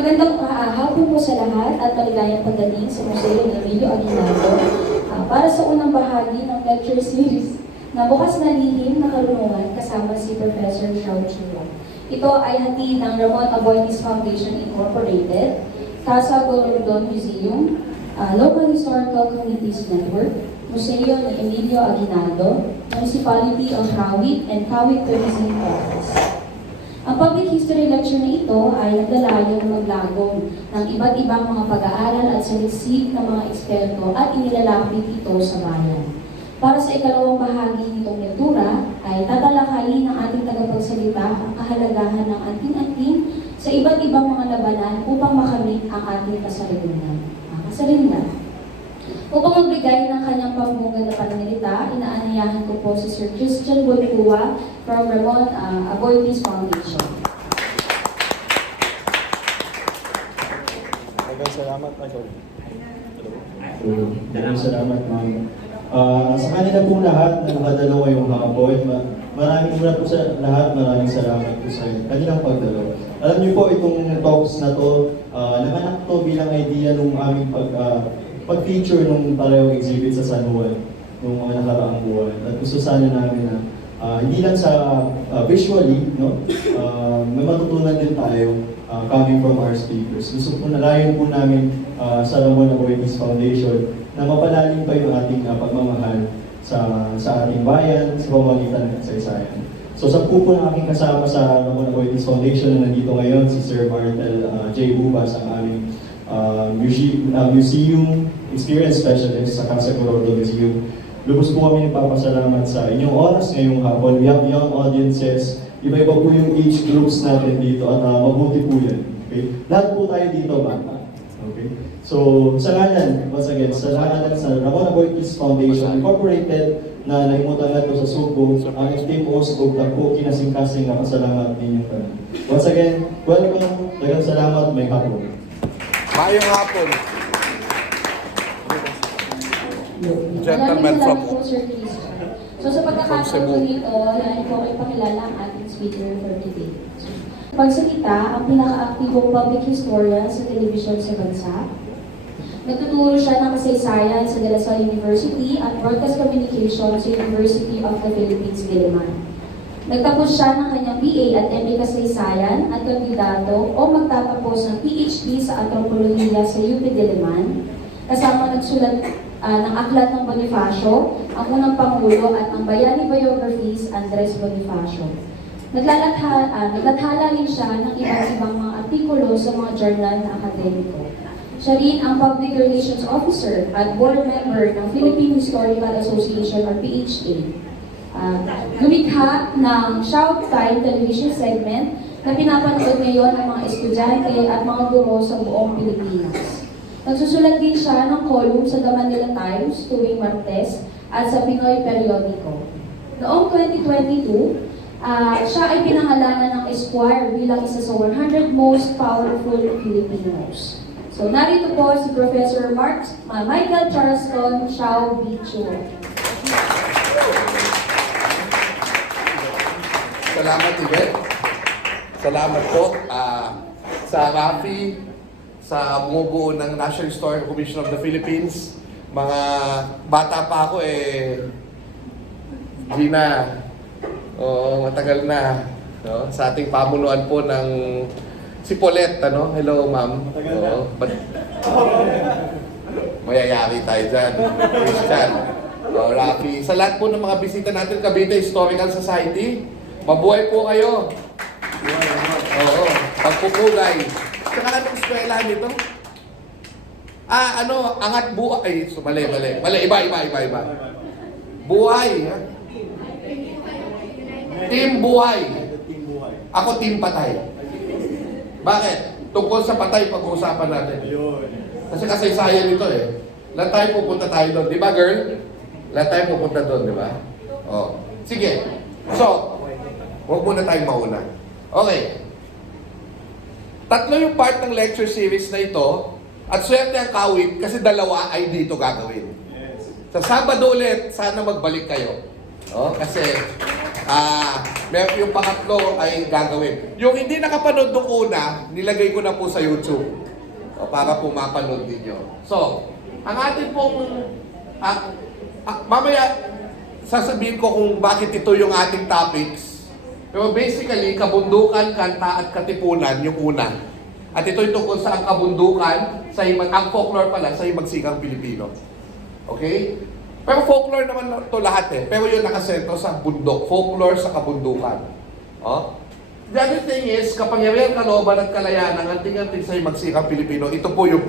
Magandang hapon po sa lahat at maligayang pagdating sa Museo ni Emilio Aguinaldo para sa unang bahagi ng lecture series na Bukas na Lihim na Karunungan kasama si Professor Xiao Chua. Ito ay hatid ng Ramon Aboitiz Foundation Incorporated, Casa Golondon Museum, Local Historical Communities Network, Museo ni Emilio Aguinaldo, Municipality of Kawit, and Kawit Tourism Office. Ang public history lecture na ito ay naglalayong maglagong ng iba't ibang mga pag-aaral at saliksik ng mga eksperto at inilalapit ito sa bayan. Para sa ikalawang bahagi nitong lektura ay tatalakayin ng ating tagapagsalita ang kahalagahan ng anting-anting sa iba't ibang mga labanan upang makamit ang ating kasalukuyan. Upang magbigay ng kanyang pambungad na pananalita, inaanyayahan ko po si Sir Christian Bonpua from Ramon Aboitiz Foundation. Salamat, Michael. Salamat, ma'am. Sa kanila po lahat na nakadalawa yung hapon, maraming maraming salamat po sa kanilang pagdalaw. Alam niyo po, itong talks na to, nakanak to bilang idea nung aming pag-feature nung parehong exhibit sa San Juan nung mga nakaraang buwan. At gusto sana namin na hindi lang sa visually, no, may matutunan din tayo coming from our speakers. Gusto po nalayon po namin sa Ramon Aboitiz Foundation na mapalalim pa yung ating pagmamahal sa ating bayan, sa pamamagitan ng kasaysayan. So sa po ng aking kasama sa Ramon Aboitiz Foundation na nandito ngayon, si Sir Martel J. Bubas, ang aming museum experience specialist sa Casa Golondon Museum. Lubos po kami nagpapasalamat sa inyong oras ngayong hapon. We have young audiences, iba-iba po yung age groups natin dito at mabuti po yan. Okay? Lahat po tayo dito ba? Okay? So, sa ngalan, once again, sa ngalan sa Ramon Aboitiz Foundation Incorporated na naimutan na ito sa Subo, ang team Osbog na po kinasing-kasing na pasalamat ninyong tanan. Once again, welcome, dagang salamat, may hapon. Mayong hapon. Gentleman from So sa pagkakataon ko nito, yan po ay pakilala ang ating speaker for today. Pagsalita, ang pinaka-aktibong public historian sa telebisyon sa bansa. Nagtuturo siya ng kasaysayan sa De La Salle University at Broadcast Communication sa University of the Philippines, Diliman. Nagtapos siya ng kanyang BA at MA kasaysayan at kandidato o magtatapos ng PhD sa Antropolohiya sa UP Diliman. Kasama nagsulat ng Aklat ng Bonifacio, ang unang Pangulo at ang Bayani Biographies, Andres Bonifacio. Naglathala rin siya ng iba't ibang mga artikulo sa mga journal na akademiko. Siya rin ang Public Relations Officer at Board Member ng Philippine Historical Association or PHA. Lumikha ng Shout Time television segment na pinapanood ngayon ng mga estudyante at mga guro sa buong Pilipinas. Nagsusulat din siya ng column sa The Manila Times tuwing Martes at sa Pinoy Periodico. Noong 2022, siya ay pinangalanan ng Esquire bilang isa sa 100 most powerful Filipinos. So narito po si Professor Michael Charleston Xiao Chua. Salamat, Yvette. Salamat po sa Rafi, sa bumubuo ng National Historical Commission of the Philippines. Mga bata pa ako Gina, matagal na, no? Sa ating pamunuan po ng si Paulette, ano? Hello, ma'am. Mayayari tayo dyan. Christian, Rafi. Sa lahat po ng mga bisita natin, Cavite Historical Society, mabuhay po kayo. Oo, pagpupugay. Saka anong eskwelahan nito? Angat buhay. Mali, iba. Buhay. Ha? Team buhay. Ako team patay. Bakit? Tungkol sa patay, pag-uusapan natin. Kasi kasaysayan nito Lahat tayo pupunta tayo doon. Di ba, girl? Lahat tayo pupunta doon, di ba? Oh. Sige. So, huwag muna tayong mauna. Okay. Tatlo yung part ng lecture series na ito. At swerte ang Kawit kasi dalawa ay dito gagawin. Sa Sabado ulit, sana magbalik kayo. Kasi Yung pangatlo ay gagawin. Yung hindi nakapanood nung una, nilagay ko na po sa YouTube. O, para po mapanood ninyo. So, ang atin pong... mamaya, sasabihin ko kung bakit ito yung ating topics. Pero basically, kabundukan, kanta at katipunan yung una. At ito'y tungkol sa ang kabundukan, ang folklore pala sa himagsikang Pilipino. Okay? Pero folklore naman to lahat eh. Pero yun nakasentro sa bundok. Folklore sa kabundukan. Oh? The other thing is, kapangyarihan, kalooban at kalayanan, anting-anting sa himagsikang Pilipino, ito po yung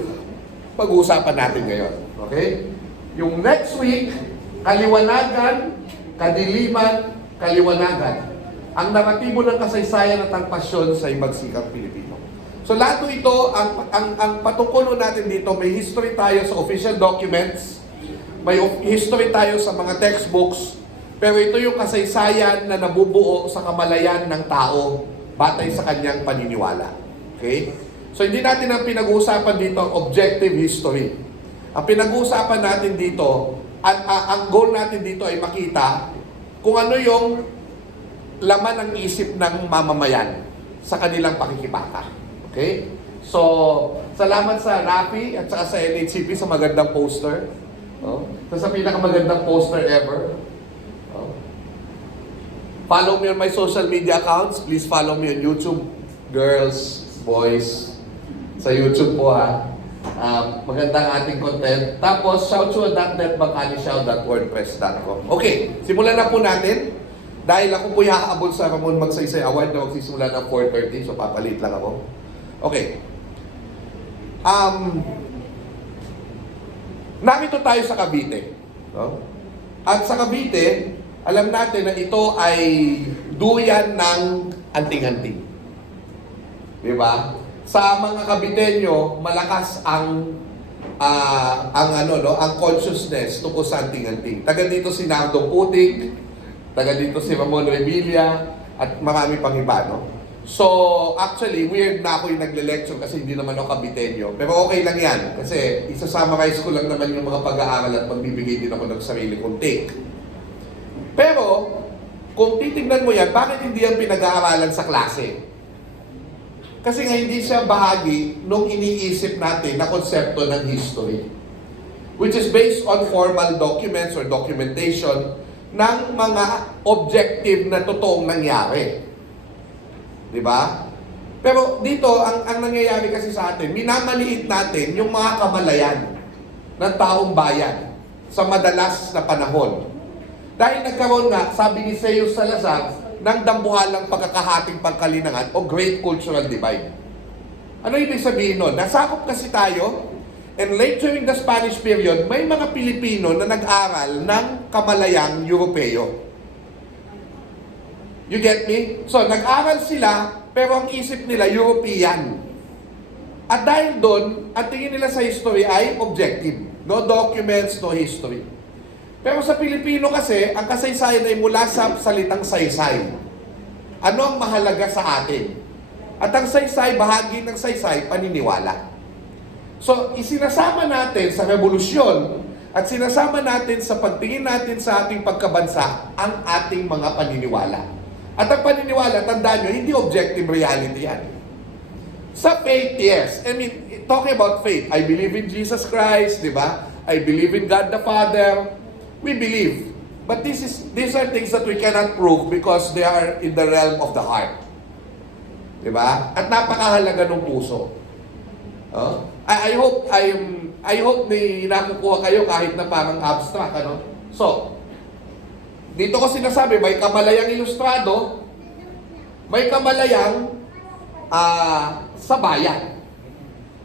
pag-uusapan natin ngayon. Okay? Yung next week, kaliwanagan, kadiliman, kaliwanagan. Ang naratibo ng kasaysayan at ang pasyon sa himagsikang Pilipino. So lahat ito, ang patungkulo natin dito, may history tayo sa official documents, may history tayo sa mga textbooks, pero ito yung kasaysayan na nabubuo sa kamalayan ng tao batay sa kanyang paniniwala. Okay? So hindi natin ang pinag-uusapan dito ang objective history. Ang pinag-uusapan natin dito, ang goal natin dito ay makita kung ano yung laman ng isip ng mamamayan sa kanilang pakikibaka. Okay? So, salamat sa Rafi at saka sa NHCP sa magandang poster. Oh. Ito sa pinakamagandang poster ever. Oh. Follow me on my social media accounts. Please follow me on YouTube. Girls, boys, sa YouTube po ha. Magandang ating content. Tapos, shoutshua.netbangkalishow.wordpress.com. Okay, simulan na po natin. Dahil ako po hahabol sa Ramon Magsaysay Award na magsisimula ng 4:30, so papalit lang ako. Okay. Narito tayo sa Cavite. No? At sa Cavite, alam natin na ito ay duyan ng anting-anting. Di ba? Sa mga Caviteño, malakas ang consciousness tungkol sa anting-anting. Taga dito si Nardo Putik, taga dito si Ramon Revilla, at marami pang iba, no? So, actually, weird na ako yung nagle-lecture kasi hindi naman ako Caviteño. Pero okay lang yan, kasi isa-summarize ko lang naman yung mga pag-aaral at magbibigay din ako ng sarili kong take. Pero, kung titignan mo yan, bakit hindi yan pinag-aaralan sa klase? Kasi nga hindi siya bahagi nung iniisip natin na konsepto ng history. Which is based on formal documents or documentation ng mga objective na totoong nangyari. Diba? Pero dito, ang nangyayari kasi sa atin, minamaliit natin yung mga kamalayan ng taong bayan sa madalas na panahon. Dahil nagkaroon nga, sabi ni Zeus Salazar, ng dambuhalang pagkakahating pagkalinangan o Great Cultural Divide. Ano ibig sabihin nun? Nasakop kasi tayo, and late during the Spanish period, may mga Pilipino na nag-aral ng kamalayang Europeo. You get me? So, nag-aral sila, pero ang isip nila, European. At dahil doon, ang tingin nila sa history ay objective. No documents, no history. Pero sa Pilipino kasi, ang kasaysayan ay mula sa salitang saysay. Ano ang mahalaga sa atin? At ang saysay, bahagi ng saysay, paniniwala. So, isinasama natin sa revolusyon at sinasama natin sa pagtingin natin sa ating pagkabansa ang ating mga paniniwala. At ang paniniwala, tandaan nyo, hindi objective reality yan. Sa faith, yes. I mean, talking about faith, I believe in Jesus Christ, di ba? I believe in God the Father. We believe. But these are things that we cannot prove because they are in the realm of the heart. Di ba? At napakahalaga ng puso. I hope nakukuha kayo kahit na parang abstract, ano? So, dito ko sinasabi, may kamalayang ilustrado, may kamalayang sa bayan.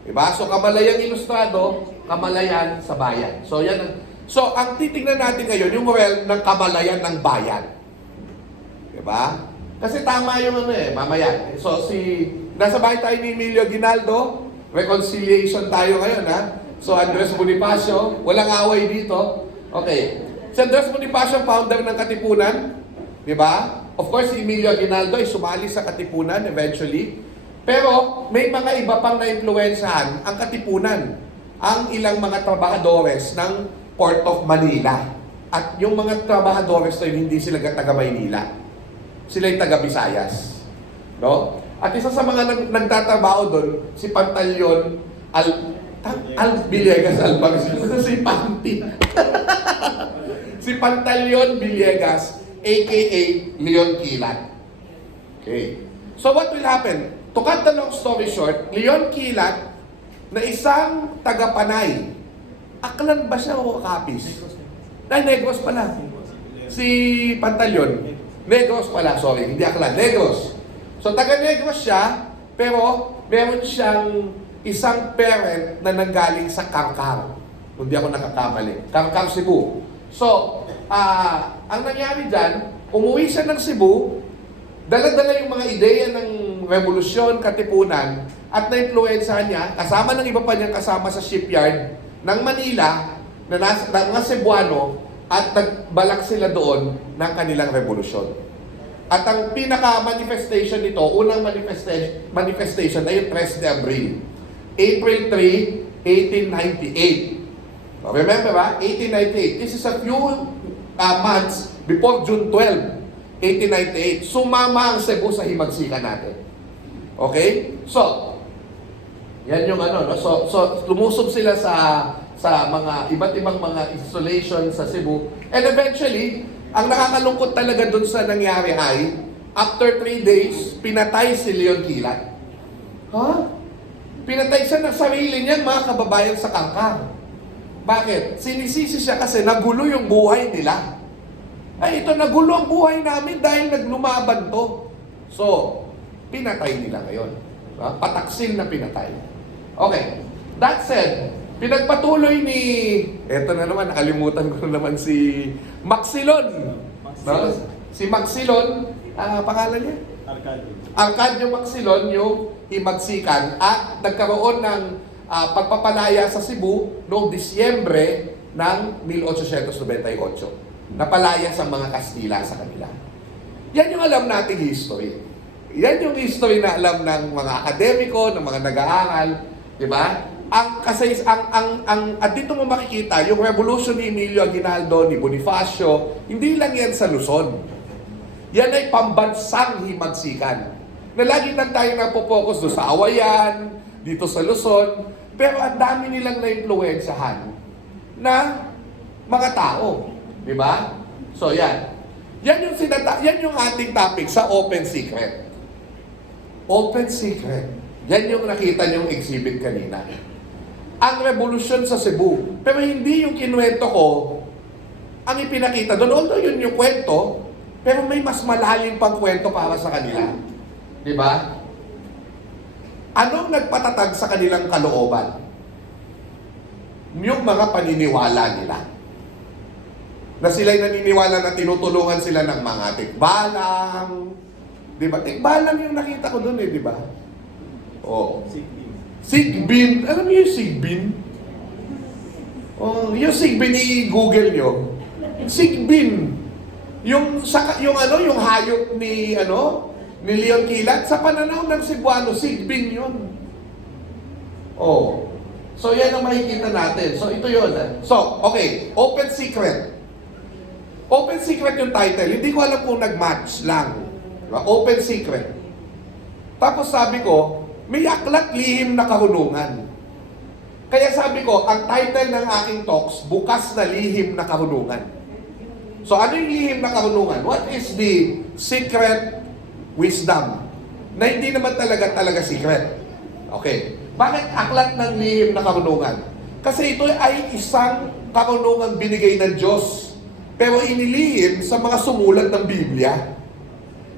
Diba? So, kamalayang ilustrado, kamalayan sa bayan. So, yan. So, ang titingnan natin ngayon, yung realm ng kamalayan ng bayan. Diba? Kasi tama yung mamaya. So, nasa bahay tayo ni Emilio Aguinaldo, reconciliation tayo ngayon, ha? So, Andres Bonifacio, walang away dito. Okay. Si Andres Bonifacio, founder ng Katipunan, di ba? Of course, si Emilio Aguinaldo ay sumali sa Katipunan eventually. Pero may mga iba pang na-influensyahan ang Katipunan, ang ilang mga trabahadores ng Port of Manila. At yung mga trabahadores na yun, hindi sila taga Maynila. Sila yung taga Visayas. No? At isa sa mga nagtatrabaho doon, si Pantaleon Villegas Alpag. Si Panty. Si Pantaleon Villegas, a.k.a. Leon Kilat. Okay. So what will happen? To cut the long story short, Leon Kilat, na isang taga-Panay, Aklan ba siya o Kapis? Ay, Negros pala. Si Pantaleon. Negros pala, sorry. Hindi Aklan. Negros. So, taga-Negros siya, pero meron siyang isang parent na nanggaling sa Karkar. Kung di ako nakakamali. Karkar, Cebu. So, ang nangyari dyan, umuwi siya ng Cebu, dala-dala yung mga ideya ng revolusyon, katipunan, at na-influensya niya, kasama ng iba pa niyang kasama sa shipyard ng Manila, ng mga Cebuano, at nagbalak sila doon ng kanilang revolusyon. At ang pinaka-manifestation nito, unang manifestation ay yung 3 de Abril. April 3, 1898. Remember ba? 1898. This is a few months before June 12, 1898. Sumama ang Cebu sa himagsikan natin. Okay? So, yan yung ano, no? So lumusob sila sa mga iba't ibang mga installation sa Cebu. And eventually, ang nakakalungkot talaga dun sa nangyari ay, after 3 days, pinatay si Leon Kilat. Ha? Pinatay siya ng sarili niya, mga kababayan sa Kangkang. Bakit? Sinisisi siya kasi nagulo yung buhay nila. Ay, ito nagulo ang buhay namin dahil naglumaban to. So, pinatay nila ngayon. Pataksil na pinatay. Okay. That said, pinagpatuloy ni, eto na naman, nakalimutan ko na naman si Maxilon. No? Si Maxilon, pangalan niya? Arcadio Maxilon, yung himagsikan, at nagkaroon ng pagpapalaya sa Cebu noong Disyembre ng 1898. Napalaya sa mga Kastila sa kanila. Yan yung alam nating history. Yan yung history na alam ng mga akademiko, ng mga nag-aaral, di ba? At dito mo makikita, yung revolution ni Emilio Aguinaldo, ni Bonifacio, hindi lang yan sa Luzon. Yan ay pambansang himagsikan. Na lagi lang tayo napopokus doon sa Awayan, dito sa Luzon, pero ang dami nilang na-influensyahan na mga tao. Di ba? So yan. Yan yung ating topic sa Open Secret. Open Secret. Yan yung nakita niyong exhibit kanina. Ang revolusyon sa Cebu. Pero hindi yung kinuwento ko ang ipinakita doon. Although yun yung kwento, pero may mas malalim pang kwento para sa kanila. Di ba? Anong nagpatatag sa kanilang kalooban? Yung mga paniniwala nila. Na sila'y naniniwala na tinutulungan sila ng mga tikbalang. Di ba? Tikbalang yung nakita ko doon di ba? Oh. Sigbin. Alam niyo yung Sigbin? Oh, yung Sigbin i-google nyo. Sigbin. Yung hayop ni Leon Kilat sa pananaw ng Cebuano, Sigbin yun. Oh. So yan ang makikita natin. So ito yun. So, okay, Open Secret. Open Secret yung title. Hindi ko alam kung nag-match lang. Open Secret. Tapos sabi ko, may aklat lihim na kahulungan. Kaya sabi ko, ang title ng aking talks, Bukas na Lihim na Kahulungan. So ano yung lihim na kahulungan? What is the secret wisdom? Na hindi naman talaga secret. Okay. Bakit aklat ng lihim na kahulungan? Kasi ito ay isang kahulungan binigay ng Diyos. Pero inilihim sa mga sumulat ng Biblia.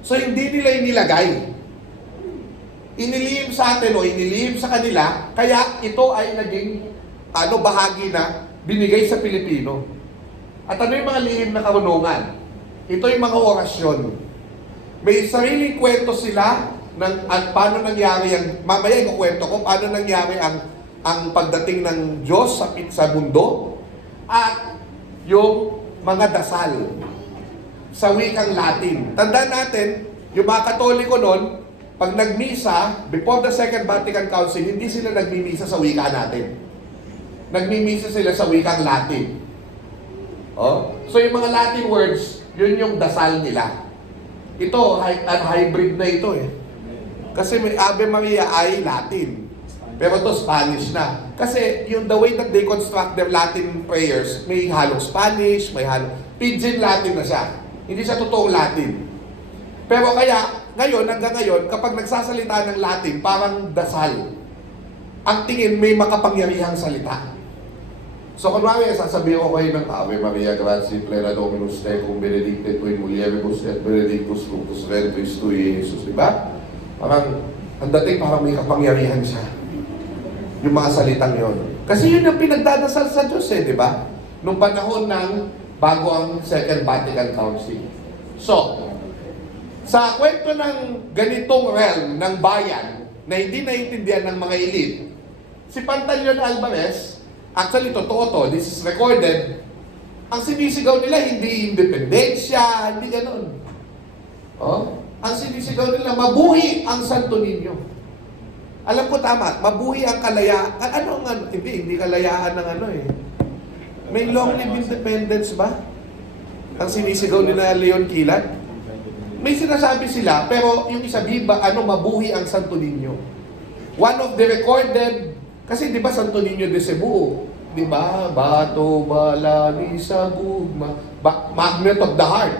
So hindi nila inilagay. Inilihim sa atin o inilihim sa kanila, kaya ito ay naging bahagi na binigay sa Pilipino. At ano yung mga lihim na karunungan? Ito yung mga orasyon. May sariling kwento sila at paano nangyari mamaya ikukwento ko, paano nangyari ang pagdating ng Diyos sa mundo at yung mga dasal sa wikang Latin. Tandaan natin, yung mga Katoliko noon, pag nagmisa, before the Second Vatican Council, hindi sila nagmimisa sa wika natin. Nagmimisa sila sa wikang Latin. Oh? So yung mga Latin words, yun yung dasal nila. Ito, hybrid na ito eh. Kasi may Ave Maria ay Latin. Pero ito Spanish na. Kasi yung the way that they construct their Latin prayers, may halong Spanish, may halong Pidgin Latin na siya. Hindi siya totoong Latin. Pero kaya, ngayon, hanggang ngayon, kapag nagsasalita ng Latin, parang dasal. Ang tingin, may makapangyarihang salita. So, kunwari, sasabihin ko kayo ng Ave Maria, grazie, plena Dominus tecum, benedicta tu in mulieribus, et benedictus fructus ventris tui, Jesus, di ba? Parang, ang dating parang may kapangyarihan siya. Yung mga salitang yon. Kasi yun ang pinagdadasal sa Diyos eh, di ba? Nung panahon ng bago ang Second Vatican Council. So, sa kwento ng ganitong realm ng bayan na hindi naiintindihan ng mga elite, si Pantaleon Alvarez, actually, totoo to. This is recorded. Ang sinisigaw nila, hindi independensya, hindi ganun. Oh? Ang sinisigaw nila, mabuhi ang Santo Niño. Alam ko tama, mabuhi ang kalayaan. Hindi kalayaan ng ano eh. May long live independence ba? Ang sinisigaw nila Leon Kilat? May sinasabi sila, pero yung isa, mabuhi ang Santo Niño. One of the recorded kasi di ba Santo Niño de Cebu, di ba? Bato, balani, sagugma, magnet of the heart.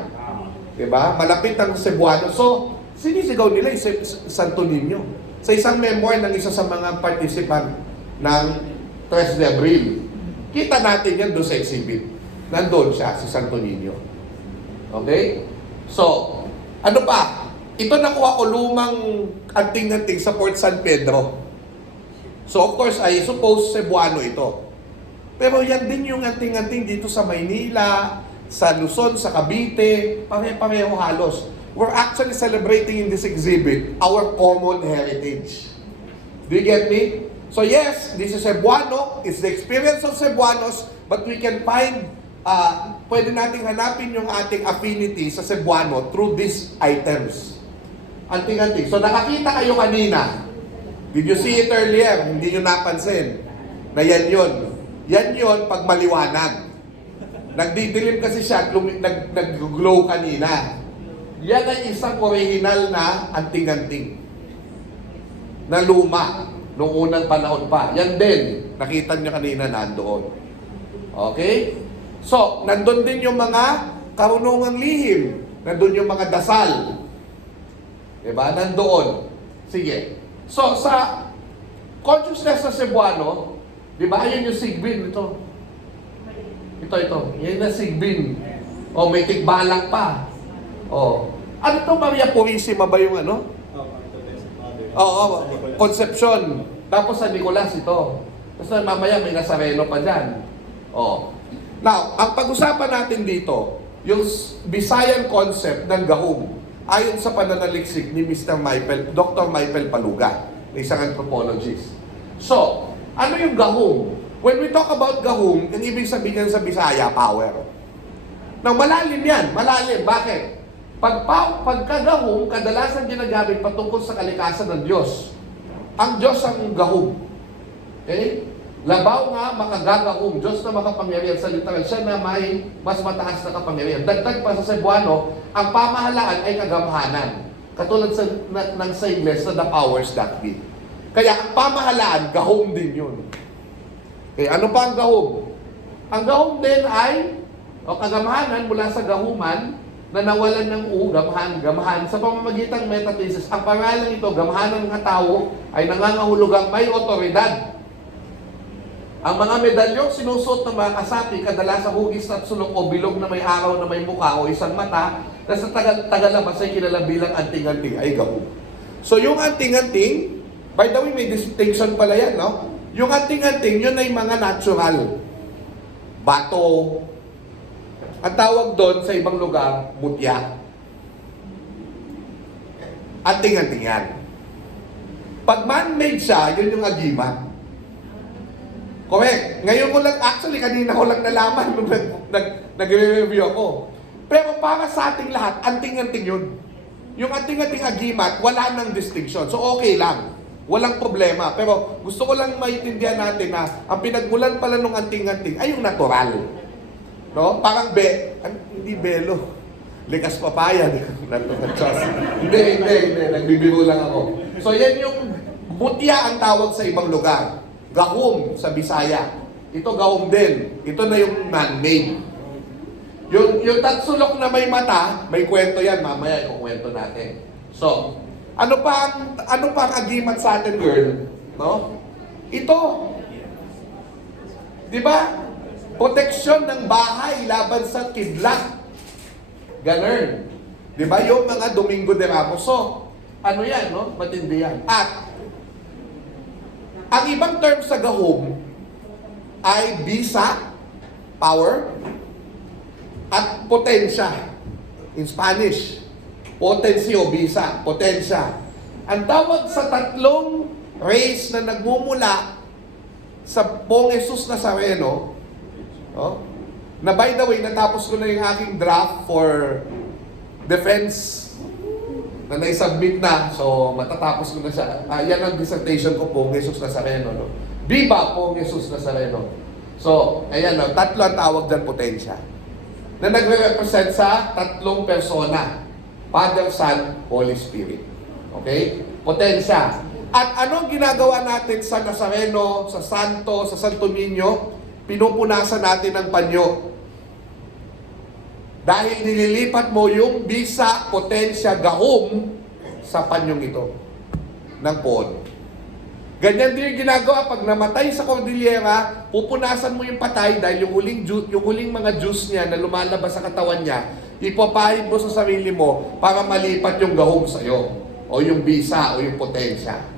Di ba? Malapit ang Cebuano. So, sinisigaw nila yung Santo Niño. Sa isang memoir ng isa sa mga participant ng 3 de Abril. Kita natin yan doon sa exhibit. Nandun siya, si Santo Niño. Okay? So, ano pa? Ito nakuha ko lumang anting-anting sa Port San Pedro. So of course, I suppose Cebuano ito. Pero yan din yung anting-anting dito sa Maynila, sa Luzon, sa Cavite, pare-pareho halos. We're actually celebrating in this exhibit our common heritage. Do you get me? So yes, this is Cebuano, it's the experience of Cebuanos, but we can find, pwede nating hanapin yung ating affinity sa Cebuano through these items. Anting-anting. So nakakita kayo kanina, did you see it earlier? Hindi nyo napansin na yan yun. Yan yun pag maliwanag. Nagdidilim kasi siya, nag-glow kanina. Yan ay isang original na anting-anting. Na luma, nung unang panahon pa. Yan din, nakita nyo kanina nandoon. Okay? So, nandun din yung mga karunungang lihim. Nandun yung mga dasal. Diba? Nandoon. Sige. So, sa consciousness sa Cebuano, di ba, ayan yung sigbin, ito. Ito. Yan na sigbin. O, may tikbalang pa. O. Ano to, Maria Purisima ba yung ano? Oo, Concepcion. Tapos San Nicolas ito. Tapos mamaya may Nazareno pa dyan. O. Now, ang pag-usapan natin dito, yung Visayan concept ng gahum. Ayon sa pananaliksik ni Dr. Michael Paluga, isang anthropologist. So, ano yung gahum? When we talk about gahum, ang ibig sabihin sa Bisaya, power. Now, malalim yan. Malalim. Bakit? Pagkagahum, kadalasan ginagamit patungkol sa kalikasan ng Diyos. Ang Diyos ang gahum. Okay? Labaw nga makagagahum, Diyos na makapangyarihan sa literal, siya na may mas mataas na kapangyarihan. Dagdag pa sa Cebuano, ang pamahalaan ay kagamhanan. Katulad ng sa Ingles na the powers that be. Kaya ang pamahalaan, gahum din yun. Kaya ano pa ang gahum? Ang gahum din ay kagamhanan mula sa gahuman na nawalan ng gamahan. Sa pamamagitan ng metathesis, ang pangalan ito, gamahan ng tao, ay nangangahulugang may otoridad. Ang mga medalyong sinusuot ng mga kasapi, kadalasang hugis at sulok o bilog na may araw na may mukha o isang mata, na sa tagalabas ay kilala bilang anting-anting ay gahum. So yung anting-anting, by the way, may distinction pala yan, no? Yung anting-anting, yun ay mga natural. Bato. Ang tawag doon sa ibang lugar, mutya. Anting-anting yan. Pag man-made siya, yun yung agimat. Correct. Ngayon ko lang, actually, kanina ko lang nalaman nung nag-review ako. Pero para sa ating lahat, anting-anting yun. Yung anting-anting agimat, wala nang distinction. So okay lang. Walang problema. Pero gusto ko lang maintindihan natin na ang pinagmulan pala nung anting-anting ay yung natural. No? Parang hindi belo. Likas papaya. Hindi. Nagbibiro lang ako. So yan yung mutya ang tawag sa ibang lugar. Gahom sa Bisaya. Ito gahom din. Ito na yung man-made. Yung tatsulok na may mata, may kwento yan. Mamaya ikukwento natin. So, ano pa ang agimat sa atin, girl? No? Ito. Di ba? Proteksyon ng bahay laban sa kidlat. Ganun. Di ba? Yung mga Domingo de Ramos. So, ano yan, no? Matindi yan. At, ang ibang term sa gahom ay bisa, power, at potensya. In Spanish, potency o bisa, potensya. Ang tawag sa tatlong race na nagmumula sa Pong Jesus Nazareno, no? Na by the way, natapos ko na yung aking draft for defense na naisubmit na. So, matatapos ko na siya. Yan ang dissertation ko, Pong Jesus Nazareno. No? Viva Pong Jesus Nazareno. So, ayan, no? Tatlo ang tawag dyan, potensya. Na nagre-represent sa tatlong persona. Father, Son, Holy Spirit. Okay? Potensya. At anong ginagawa natin sa Nazareno, sa Santo, sa Santo Niño? Pinupunasan natin ng panyo. Dahil nililipat mo yung bisa, potensya, gahom sa panyong ito ng poon. Ganyan din yung ginagawa pag namatay sa Cordillera, pupunasan mo yung patay dahil yung huling mga juice niya na lumalabas sa katawan niya, ipapahid mo sa sarili mo para malipat yung gahom sa'yo o yung bisa o yung potensya.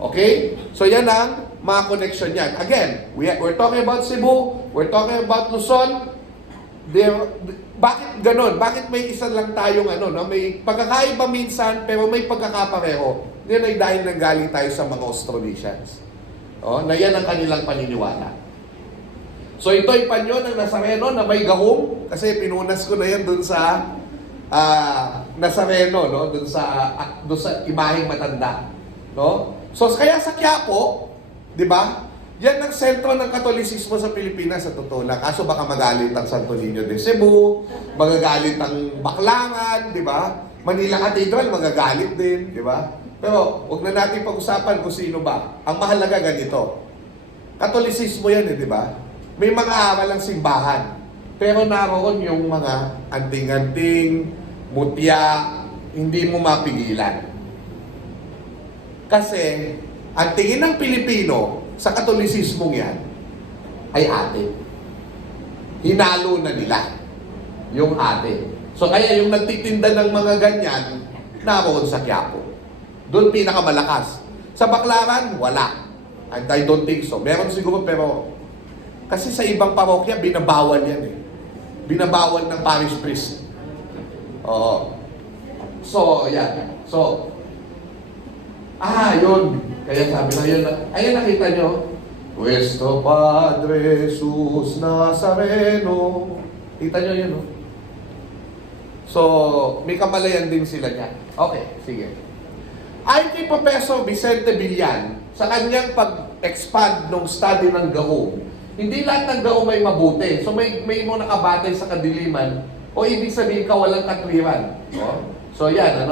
Okay? So yan ang mga connection yan. Again, we're talking about Cebu, we're talking about Luzon. Bakit ganon? Bakit may isa lang tayong may pagkakaiba minsan pero may pagkakapareho? Yan ay dahil nanggaling tayo sa mga Austronesians. Na yan ang kanilang paniniwala. So ito ay panyo ng Nazareno na may gahom kasi pinunas ko na yan dun sa Nazareno, no? Dun sa imaheng matanda, no? So kaya sa Quiapo, di ba? Yan ang sentro ng Katolisismo sa Pilipinas sa totoo lang. Kaso baka magalit ang Santo Niño de Cebu, magagalit ang Baclangan, di ba? Manila Cathedral, magagalit din, di ba? Pero huwag na natin pag-usapan kung sino ba. Ang mahalaga ganito. Katolisismo yan, di ba? May mga aral ng simbahan. Pero naroon yung mga anting-anting, mutya, hindi mo mapigilan. Kasi, ang tingin ng Pilipino sa Katolisismong yan ay ate. Hinalo na nila yung ate. So kaya yung nagtitinda ng mga ganyan, naroon sa Quiapo. Doon pinakamalakas. Sa Baclaran, wala. And I don't think so. Meron siguro pero kasi sa ibang parokya, binabawal yan eh. Binabawal ng parish priest. Oo. So, yan. So, yun. Kaya sabi na yun, ayan nakita nyo, Nuestro Padre Jesus Nazareno. Kita nyo yun, no? So, may kamalayan din sila niya. Okay, sige. Ayon kay Professor Vicente Villan, sa kanyang pag-expand ng study ng gahom, hindi lahat ng gahom ay mabuti. So, may mo nakabatay sa kadiliman, o ibig sabihin ka walang katwiran. So, yan,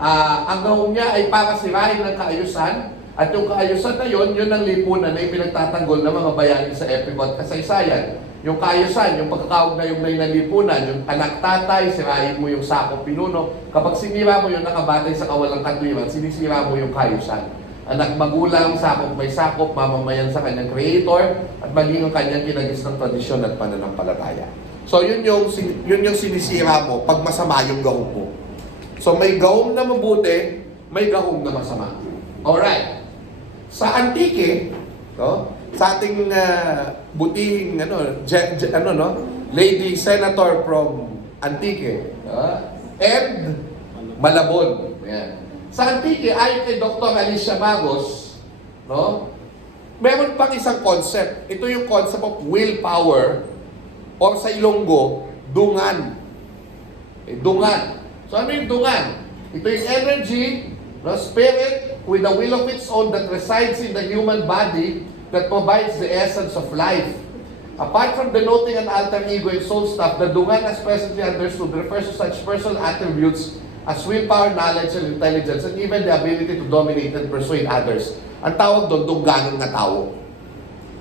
ang gahom niya ay para sirain ng kaayusan, at yung kaayusan na yun ang lipunan na ipinagtatanggol ng mga bayani sa Epicot kasaysayan. Yung kaayusan, yung pagkakaugnay yung lipunan, yung anak-tatay, sirain mo yung sakop pinuno. Kapag sinira mo yung nakabatay sa kawalang katwiran, sinisira mo yung kaayusan. Anak magulang, sakop may sakop, mamamayan sa kanyang creator, at maging ang kanyang kinagis ng tradisyon at pananampalataya. So yun yung sinisira mo pag masama yung gahom mo. So may gahom na mabuti, may gahom na masama. Alright. Sa Antique, sa ating butihing lady senator from Antique, Ed Malabon. Ayan. Sa Antique, ayon kay Dr. Alicia Magos, meron pang isang concept. Ito yung concept of willpower or sa Ilonggo, dungan. Dungan. So ano yung dungan? Ito yung energy, spirit with a will of its own that resides in the human body that provides the essence of life. Apart from denoting an alter ego in soul stuff, the dungan as presently understood refers to such personal attributes as willpower, knowledge, and intelligence, and even the ability to dominate and persuade others. Ang tawag doon, dungganon nga tao.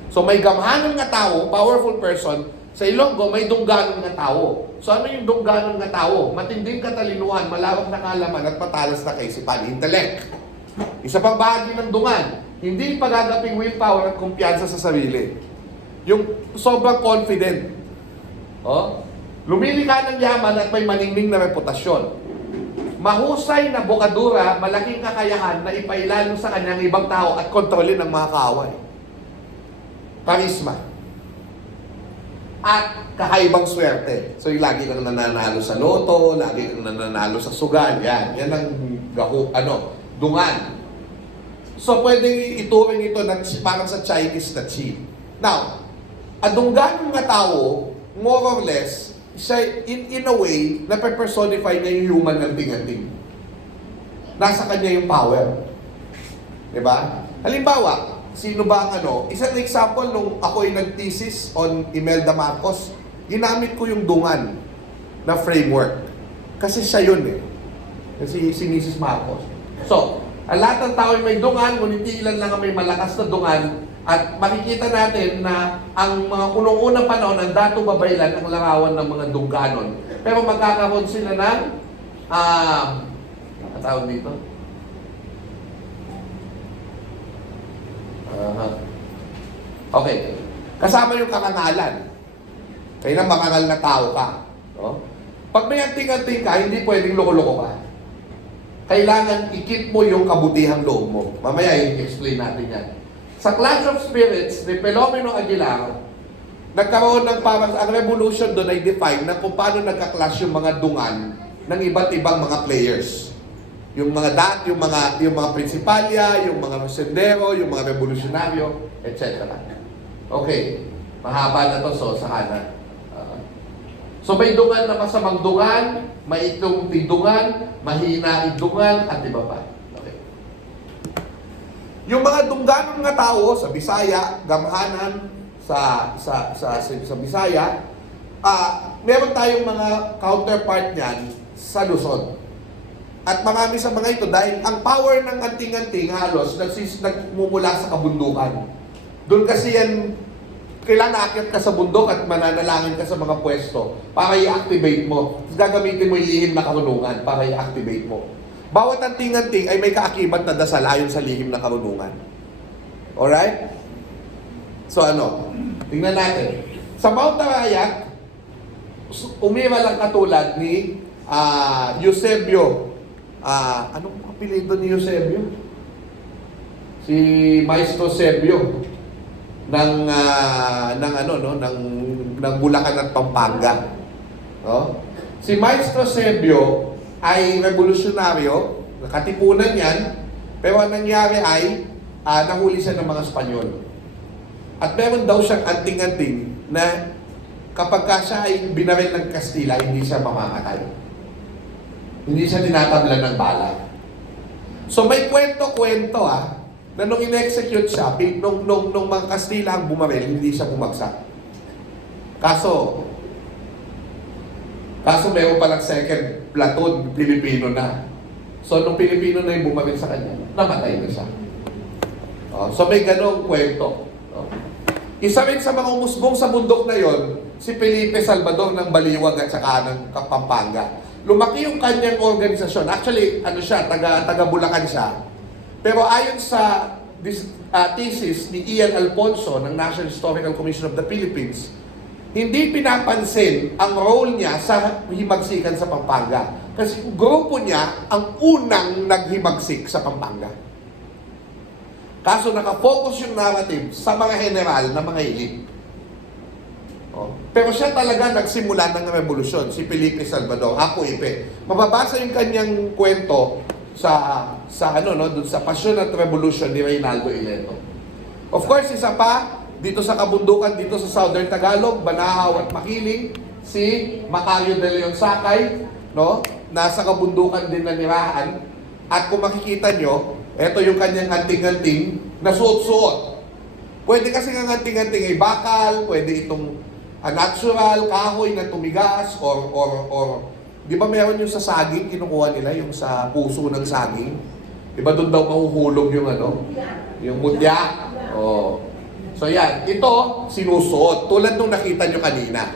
So may gamhanan nga tao, powerful person. Sa Ilonggo, may dungganon nga tao. So ano yung dungganon nga tao? Matinding katalinuhan, malawak na kaalaman at matalas na kaisipan, intellect. Isa pang bahagi ng dungan, hindi pagagaping willpower at kumpiyansa sa sarili. Yung sobrang confident. Oh? Lumili ka ng yaman at may maningning na reputasyon. Mahusay na bukadura, malaking kakayahan na ipailalong sa kanyang ibang tao at kontrolin ang mga kaaway. Karisma. At kakaibang swerte. So yung lagi kang nananalo sa loto, lagi kang nananalo sa sugal. Yan ang dungan. So pwedeng ituring ito na parang sa Chinese na chi. Now, adunggan nga tao, more or less, siya in a way, nape-personify niya yung human anting-anting. Nasa kanya yung power. Diba? Halimbawa, sino ba ang isang example, nung ako ay nag-thesis on Imelda Marcos, ginamit ko yung dungan na framework. Kasi siya yun eh. Kasi si Mrs. Marcos. So, ang lahat ng tao ay may dungan, ngunit ilan lang ang may malakas na dungan. At makikita natin na ang mga unang-unang panahon, ang dato babaylan ang larawan ng mga dungganon. Pero magkakaroon sila ng, ang tawag dito? Okay. Kasama yung kakangalan. Kaya na makangal na tao ka. No? Pag may anting-anting ka, hindi pwedeng loko-loko ka. Kailangan i-keep mo yung kabutihang loob mo. Mamaya i-explain natin yan. Sa Clash of Spirits ni Pelomeno Aguilar, nagkaroon ng parang, ang revolution doon ay define na kung paano nagka-clash yung mga dungan ng iba't ibang mga players. Yung mga prinsipalya, yung mga sendero, yung mga revolusyonaryo, etc. Okay, mahaba na to, so sa kanan. So may dungan na masamang dungan, may itong tidungan, mahina idungan, at iba pa. Okay. Yung mga dungganon nga tao sa Bisaya, gamhanan sa Bisaya, meron tayong mga counterpart niyan sa Luzon. At marami sa mga ito dahil ang power ng anting-anting halos nagmumula sa kabundukan. Doon kasi yan, kailangan aakyat ka sa bundok at mananalangin ka sa mga pwesto para i-activate mo. Gagamitin mo yung lihim na karunungan para i-activate mo. Bawat anting-anting ay may kaakibat na dasal ayon sa lihim na karunungan. Alright? So tingnan natin. Sa Mount Arayat, umira lang katulad ni Eusebio. Anong apelido ni Eusebio? Si Maestro Eusebio ng Bulacan at Pampanga. No? Si Maestro Eusebio ay revolusyonaryo, nakatipunan yan, pero ang nangyari ay nahuli siya ng mga Espanyol. At meron daw siyang anting-anting na kapag siya ay binaril ng Kastila, hindi siya mamamatay. Hindi siya tinatablan ng bala. So may kwento-kwento na nung in-execute siya, nung mga Kastila ang bumaril, hindi siya bumagsak. Kaso meron palang second platoon, Pilipino na. So nung Pilipino na yung bumaril sa kanya, namatay na siya. So may ganong kwento. Isa rin sa mga umusbong sa bundok na yon, si Felipe Salvador ng Baliwag at saka ng Pampanga. Lumaki yung kanyang organisasyon. Actually, taga Bulacan siya. Pero ayon sa thesis ni Ian Alfonso ng National Historical Commission of the Philippines, hindi pinapansin ang role niya sa himagsikan sa Pampanga. Kasi grupo niya ang unang naghimagsik sa Pampanga. Kaso nakafocus yung narrative sa mga general na mga elite. Pero siya talaga nagsimula ng revolusyon, si Felipe Salvador, Apo-Ipe. Mababasa yung kanyang kwento dun sa Passion at Revolution ni Reynaldo Ileto. Of course, isa pa, dito sa kabundukan, dito sa Southern Tagalog, Banahaw at Makiling, si Macario de Leon Sakay, nasa kabundukan din na nirahan. At kung makikita nyo, ito yung kanyang anting-anting na suot-suot. Pwede kasi nga anting-anting ay bakal, pwede itong natural, kahoy na tumigas, or di ba meron yung sa saging, kinukuha nila yung sa puso ng saging? Di ba doon daw mahuhulog yung yung mutya? Oh. So yan, ito, sinusuot, tulad nung nakita nyo kanina.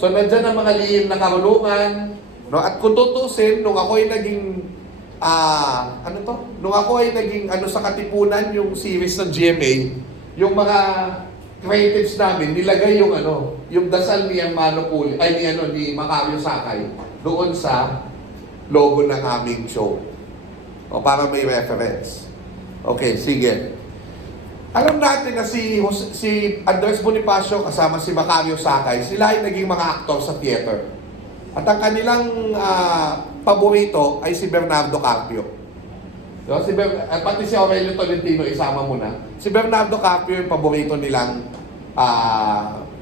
So nandyan ang mga lihim na karunungan, no? At kung tutusin, nung ako ay naging, nung ako ay naging, sa Katipunan, yung series ng GMA, yung mga creatives namin, nilagay yung yung dasal ni Mano Puli, ni Macario Sakay, doon sa logo ng aming show. O para may reference. Okay, sige. Alam natin na si Andres Bonifacio kasama si Macario Sakay, sila ay naging mga aktor sa theater. At ang kanilang paborito ay si Bernardo Carpio. So, pati si Aurelio Tolentino, isama mo na. Si Bernardo Carpio yung paborito nilang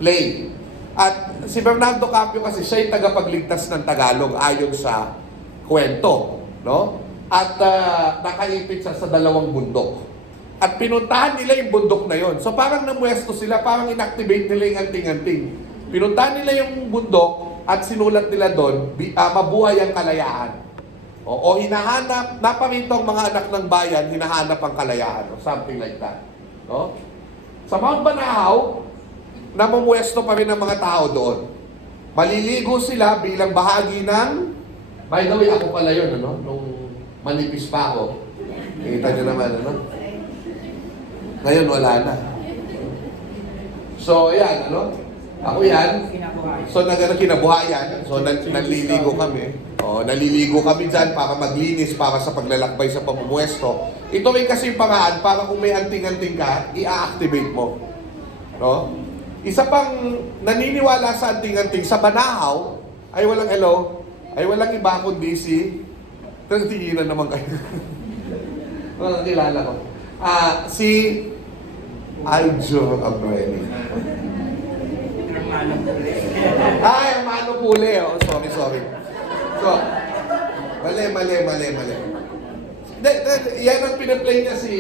play. At si Bernardo Carpio kasi siya yung tagapagligtas ng Tagalog ayon sa kwento. No? At nakaipit siya sa 2 bundok. At pinuntahan nila yung bundok na yon. So parang namwesto sila, parang inactivate nila yung anting-anting. Pinuntahan nila yung bundok at sinulat nila doon, mabuhay ang kalayaan. O hinahanap, naparito ang mga anak ng bayan, hinahanap ang kalayaan. O something like that. No? Sa Mount Banahaw, namumuesto pa rin ang mga tao doon. Maliligo sila bilang bahagi ng... By the way, ako pala yun, nung manipis pa ako. Nakita nyo naman, Ngayon, wala na. So, yan, Ako yan. So, kinabuhayan. So, naliligo kami. Naliligo kami dyan para maglinis, para sa paglalakbay sa pamumuesto. Ito rin kasi yung paraan para kung may anting-anting ka, i-activate mo. No? Isa pang naniniwala sa anting-anting, sa Banahaw, ay walang iba kundi si... Tinginan naman kayo. Walang kilala ko. Si Aljo Abreni. Ay, Mano Puli. Sorry. So, mali. Yan ang pinaplay niya si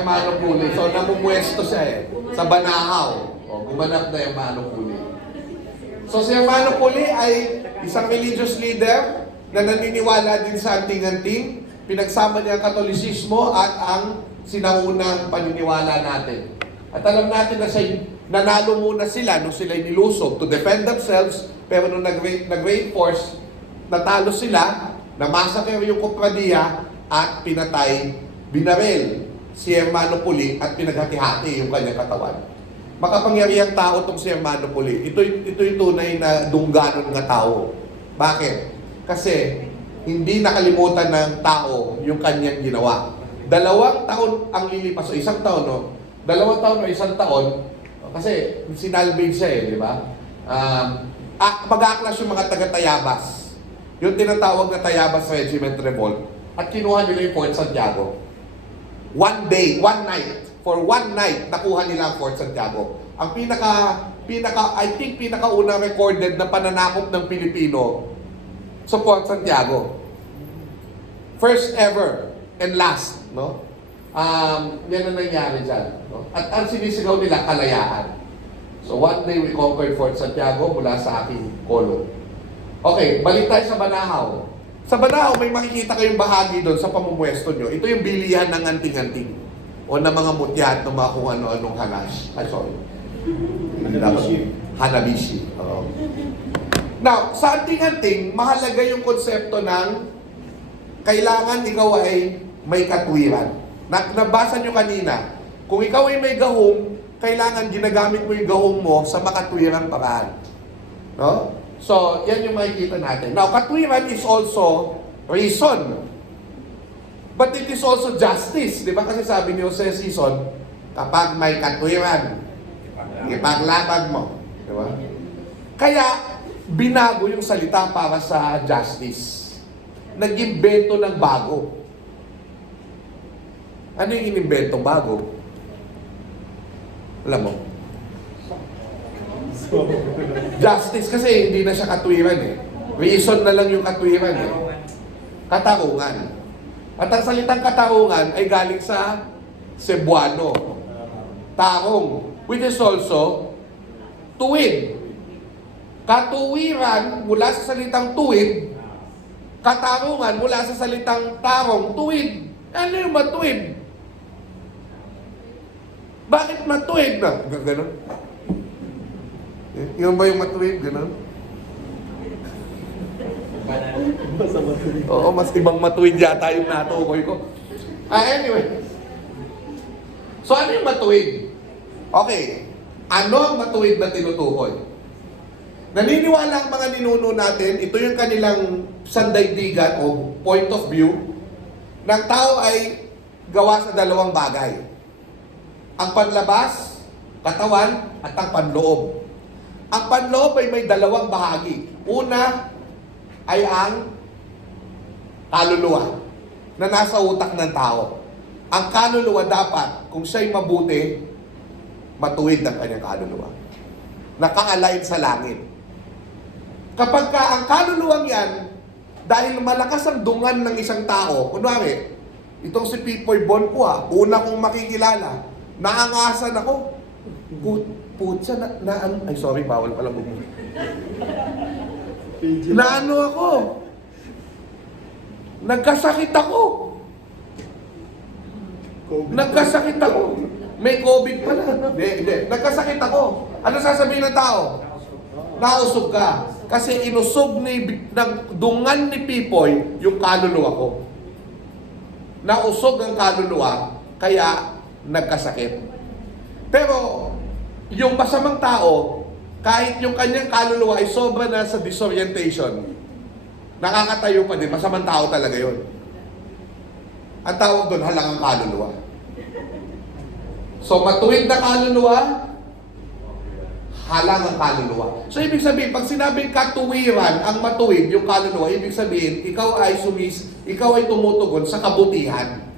Mano Puli. So, namumuesto siya sa Banahaw. Gumanap na Mano Puli. So, si Mano Puli ay isang religious leader na naniniwala din sa anting-anting. Pinagsama niya ang Katolisismo at ang sinaunang paniniwala natin. At alam natin na nanalo muna sila nung sila nilusob to defend themselves, pero nung nag-reinforce, natalo sila, namasakay yung Kupradiya at binaril si Hermano Puli at pinaghati-hati yung kanyang katawan. Makapangyarihang tao itong si Hermano Puli. Ito yung tunay na dungganon ng tao. Bakit? Kasi hindi nakalimutan ng tao yung kanyang ginawa. 2 taon ang lilipas, o 1 taon, 2 taon o 1 taon, kasi sinalvage siya di ba? Mag-aaklas yung mga taga-Tayabas. Yung tinatawag na Tayabas Regiment Revolt. At kinuha nila yung Fort Santiago. One night, nakuha nila ang Fort Santiago. Ang pinakauna recorded na pananakop ng Pilipino sa Fort Santiago. First ever and last, yan ang nangyari dyan. At ang sinisigaw nila, kalayaan. So one day we conquered Fort Santiago mula sa aking kolong. Okay, balik tayo sa Banahaw. Sa Banahaw, may makikita kayong bahagi doon sa pamumuesto nyo. Ito yung bilihan ng anting-anting. O ng mga mutya at ng mga kung ano-anong hanash. Hanabishi. Now, sa anting-anting, mahalaga yung konsepto ng kailangan ikaw ay may katwiran. Nabasa nyo kanina, kung ikaw ay may gahong, kailangan ginagamit mo yung gahong mo sa makatwirang paraan. No? So, yan yung makikita natin. Now, katwiran is also reason. But it is also justice. Di ba kasi sabi ni Jose Sison, kapag may katwiran, ipaglaban mo. Di ba? Kaya, binago yung salita para sa justice. Nag-imbento ng bago. Ano yung inimbentong bago? Alam mo? Justice kasi hindi na siya katwiran Reason na lang yung katwiran Katarungan. At ang salitang katarungan ay galing sa Cebuano. tarong, which is also tuwid. Katuwiran mula sa salitang tuwid, katarungan mula sa salitang tarong, tuwid. Ano yung matuwid? Bakit matuwid na? Ganon. Yung ba yung matuwid? Ganon. Oo, mas ibang matuwid yata yung natukoy ko. Anyway. So, ano yung matuwid? Okay. Ano ang matuwid na tinutukoy? Naniniwala ang mga ninuno natin, ito yung kanilang sandaigdigan o point of view, ng tao ay gawa sa dalawang bagay. Ang panlabas, katawan, at ang panloob. Ang panloob ay may dalawang bahagi. Una ay ang kaluluwa na nasa utak ng tao. Ang kaluluwa dapat, kung siya'y mabuti, matuwid ang kanyang kaluluwa. Naka-align sa langit. Kapag ka ang kaluluwang yan, dahil malakas ang dungan ng isang tao, kunwari, itong si Pipoy Bonpo una kong makikilala, naangasan ako. Putsa ay sorry, bawal pala bumuli. Naano ako? Nagkasakit ako. Nagkasakit ako. May COVID pala. Hindi. Nagkasakit ako. Ano sasabihin ng tao? Nausog ka. Kasi inusog ng dungan ni Pipoy yung kaluluwa ko. Nausog ang kaluluwa, kaya nagkasakit. Pero, yung masamang tao, kahit yung kanyang kaluluwa ay sobra na sa disorientation, nakakatayo pa din, masamang tao talaga yun. Ang tawag doon, halangang kaluluwa. So, matuwid na kaluluwa, halangang kaluluwa. So, ibig sabihin, pag sinabing katuwiran, ang matuwid, yung kaluluwa, ibig sabihin, ikaw ay tumutugon sa kabutihan.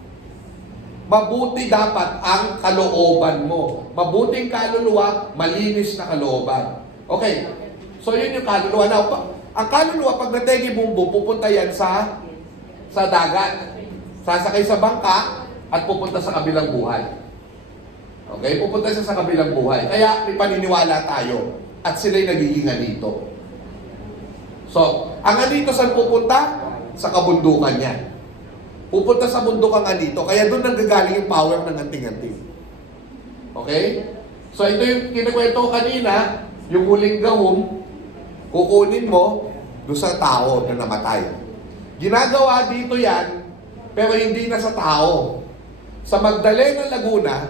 Mabuti dapat ang kalooban mo. Mabuting kaluluwa, malinis na kalooban. Okay. So, yun yung kaluluwa. Now, ang kaluluwa, pag nategi bumbo, pupunta yan sa dagat. Sasakay sa bangka at pupunta sa kabilang buhay. Okay? Pupunta siya sa kabilang buhay. Kaya may paniniwala tayo. At sila'y nagiging anito. So, ang anito saan pupunta? Sa kabundukan niya. Pupunta sa bundok ang anito. Kaya doon nanggagaling yung power ng anting-anting. Okay? So, ito yung kinikwento ko kanina, yung huling gahom, kukunin mo doon sa tao na namatay. Ginagawa dito yan, pero hindi na sa tao. Sa Magdalena, Laguna,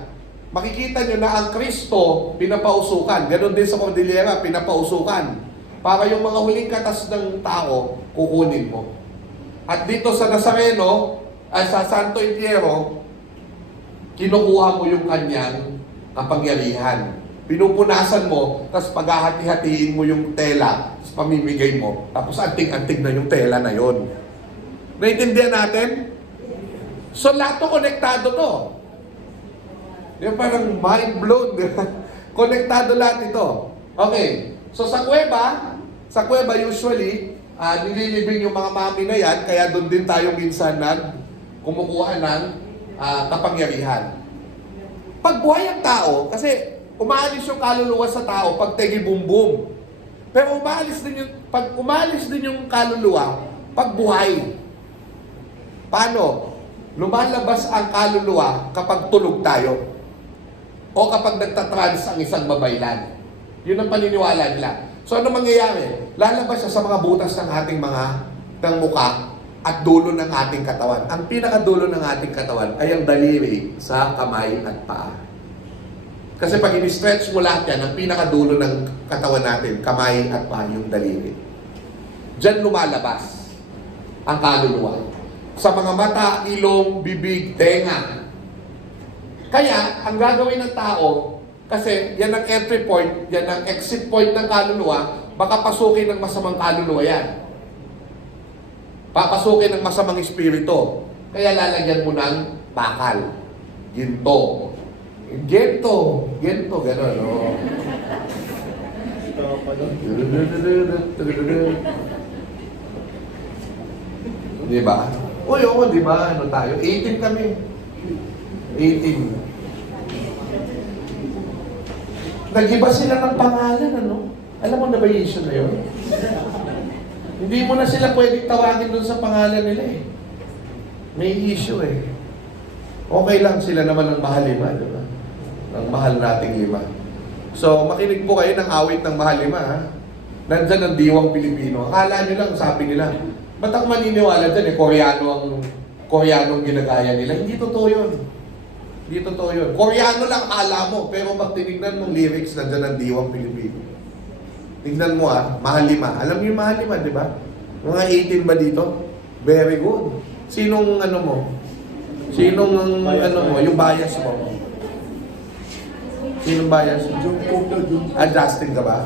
makikita nyo na ang Kristo pinapausukan. Ganon din sa Cordillera, pinapausukan. Para yung mga huling katas ng tao, kukunin mo. At dito sa Nazareno, ay sa Santo Entierro, kinukuha mo yung kanyang kapangyarihan. Pinupunasan mo, tapos paghahati-hatiin mo yung tela, tapos pamimigay mo, tapos anting-anting na yung tela na yon. Naintindihan natin? So, lahat to konektado to. Yung parang mind blown. Konektado lahat ito. Okay. So, sa kuweba usually, nililibing yung mga mami na yan, kaya doon din tayo minsan kumukuha ng kapangyarihan. Pagbuhay ang tao, kasi umaalis yung kaluluwa sa tao pag tegi boom. Pero pag umalis din yung kaluluwa, pagbuhay. Paano? Lumalabas ang kaluluwa kapag tulog tayo. O kapag nagtatrans ang isang babaylan. Yun ang paniniwala nila. So ano mangyayari? Lalabas siya sa mga butas ng ating ng mukha at dulo ng ating katawan. Ang pinakadulo ng ating katawan ay ang daliri sa kamay at paa. Kasi pag in-stretch mo lahat yan, ang pinakadulo ng katawan natin, kamay at paa, yung daliri. Diyan lumalabas ang kaluluwa. Sa mga mata, ilong, bibig, tenga. Kaya, ang gagawin ng tao, kasi yan ang entry point, yan ang exit point ng kaluluwa, baka pasukin ng masamang kaluluwa yan. Papasukin ng masamang espiritu. Kaya lalagyan mo ng bakal. Ginto. Ginto, gano'n, no? Diba? Uy, oo, diba? Ano tayo? 18 kami. 18. Nag-iba sila ng pangalan, ano? Alam mo na ba yung issue na yun? Hindi mo na sila pwedeng tawagin dun sa pangalan nila eh. May issue eh. Okay lang sila naman ng mahal lima, di ba? Ng mahal nating lima. So, makinig po kayo ng awit ng mahal lima, ha? Nandyan ang diwang Pilipino. Akala nyo lang, sabi nila, ba't ang maniniwala dyan eh, Koreano ang ginagaya nila? Hindi totoo yun. Hindi totoo yun. Koreano lang akala mo, pero pag tinignan mong lyrics, nandyan ang diwang Pilipino. Tignan mo mahal lima. Alam niyo yung mahal lima, di ba? Mga 18 ba dito? Very good. Sinong ano mo? Sinong ano mo? Yung bias mo? Sinong bias mo? Justin ka ba?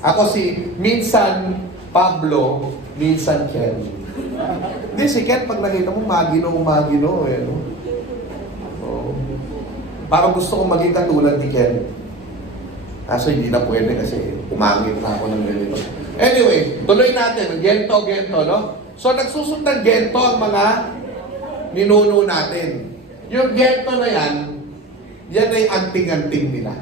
Ako si minsan Pablo, minsan Ken. Hindi, si Ken pag nakita mo, magino eh. No? Oh. Parang gusto kong maging katulad ni Ken. Kaso hindi na pwede kasi umangit na ako ng ganito. Anyway, tuloy natin. Gento, no? So, nagsusundan gento ang mga ninuno natin. Yung gento na yan ay anting-anting nila.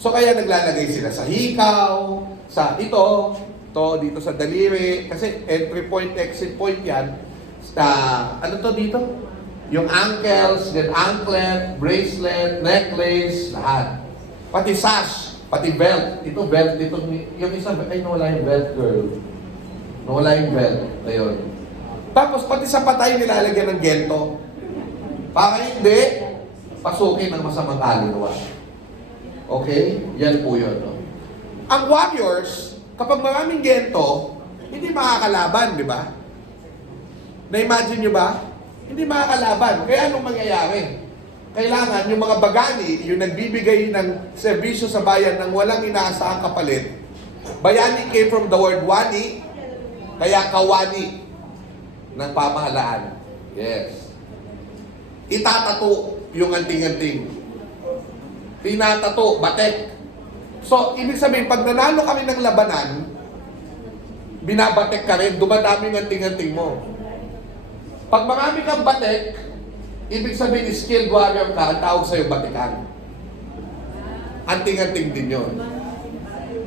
So, kaya naglalagay sila sa hikaw, sa ito, dito sa daliri, kasi entry point, exit point yan. Ano to dito? Yung ankles, then anklet, bracelet, necklace, lahat. Pati sash, pati belt. Ito belt, yung isa, ay nawala yung belt, girl. Nawala yung belt. Ayun. Tapos pati sa patay nilalagyan ng gento. Para hindi, pasukin ng masamang kaluluwa. Okay? Yan po yun. No? Ang warriors, kapag maraming gento, hindi makakalaban, di ba? Na-imagine nyo ba? Hindi makakalaban. Kaya anong mangyayari? Kailangan yung mga bagani, yung nagbibigay ng serbisyo sa bayan ng walang inaasahang kapalit. Bayani came from the word wani, kaya kawani ng pamahalaan. Yes. Itatato yung anting-anting. Tinatato, batek. So, ibig sabihin, pag nanalo kami ng labanan, binabatek ka rin, dumadami ng anting-anting mo. Pag marami kang batek, ibig sabihin, skilled warrior ka, ang tawag sa'yo batikan. Anting-anting din yun.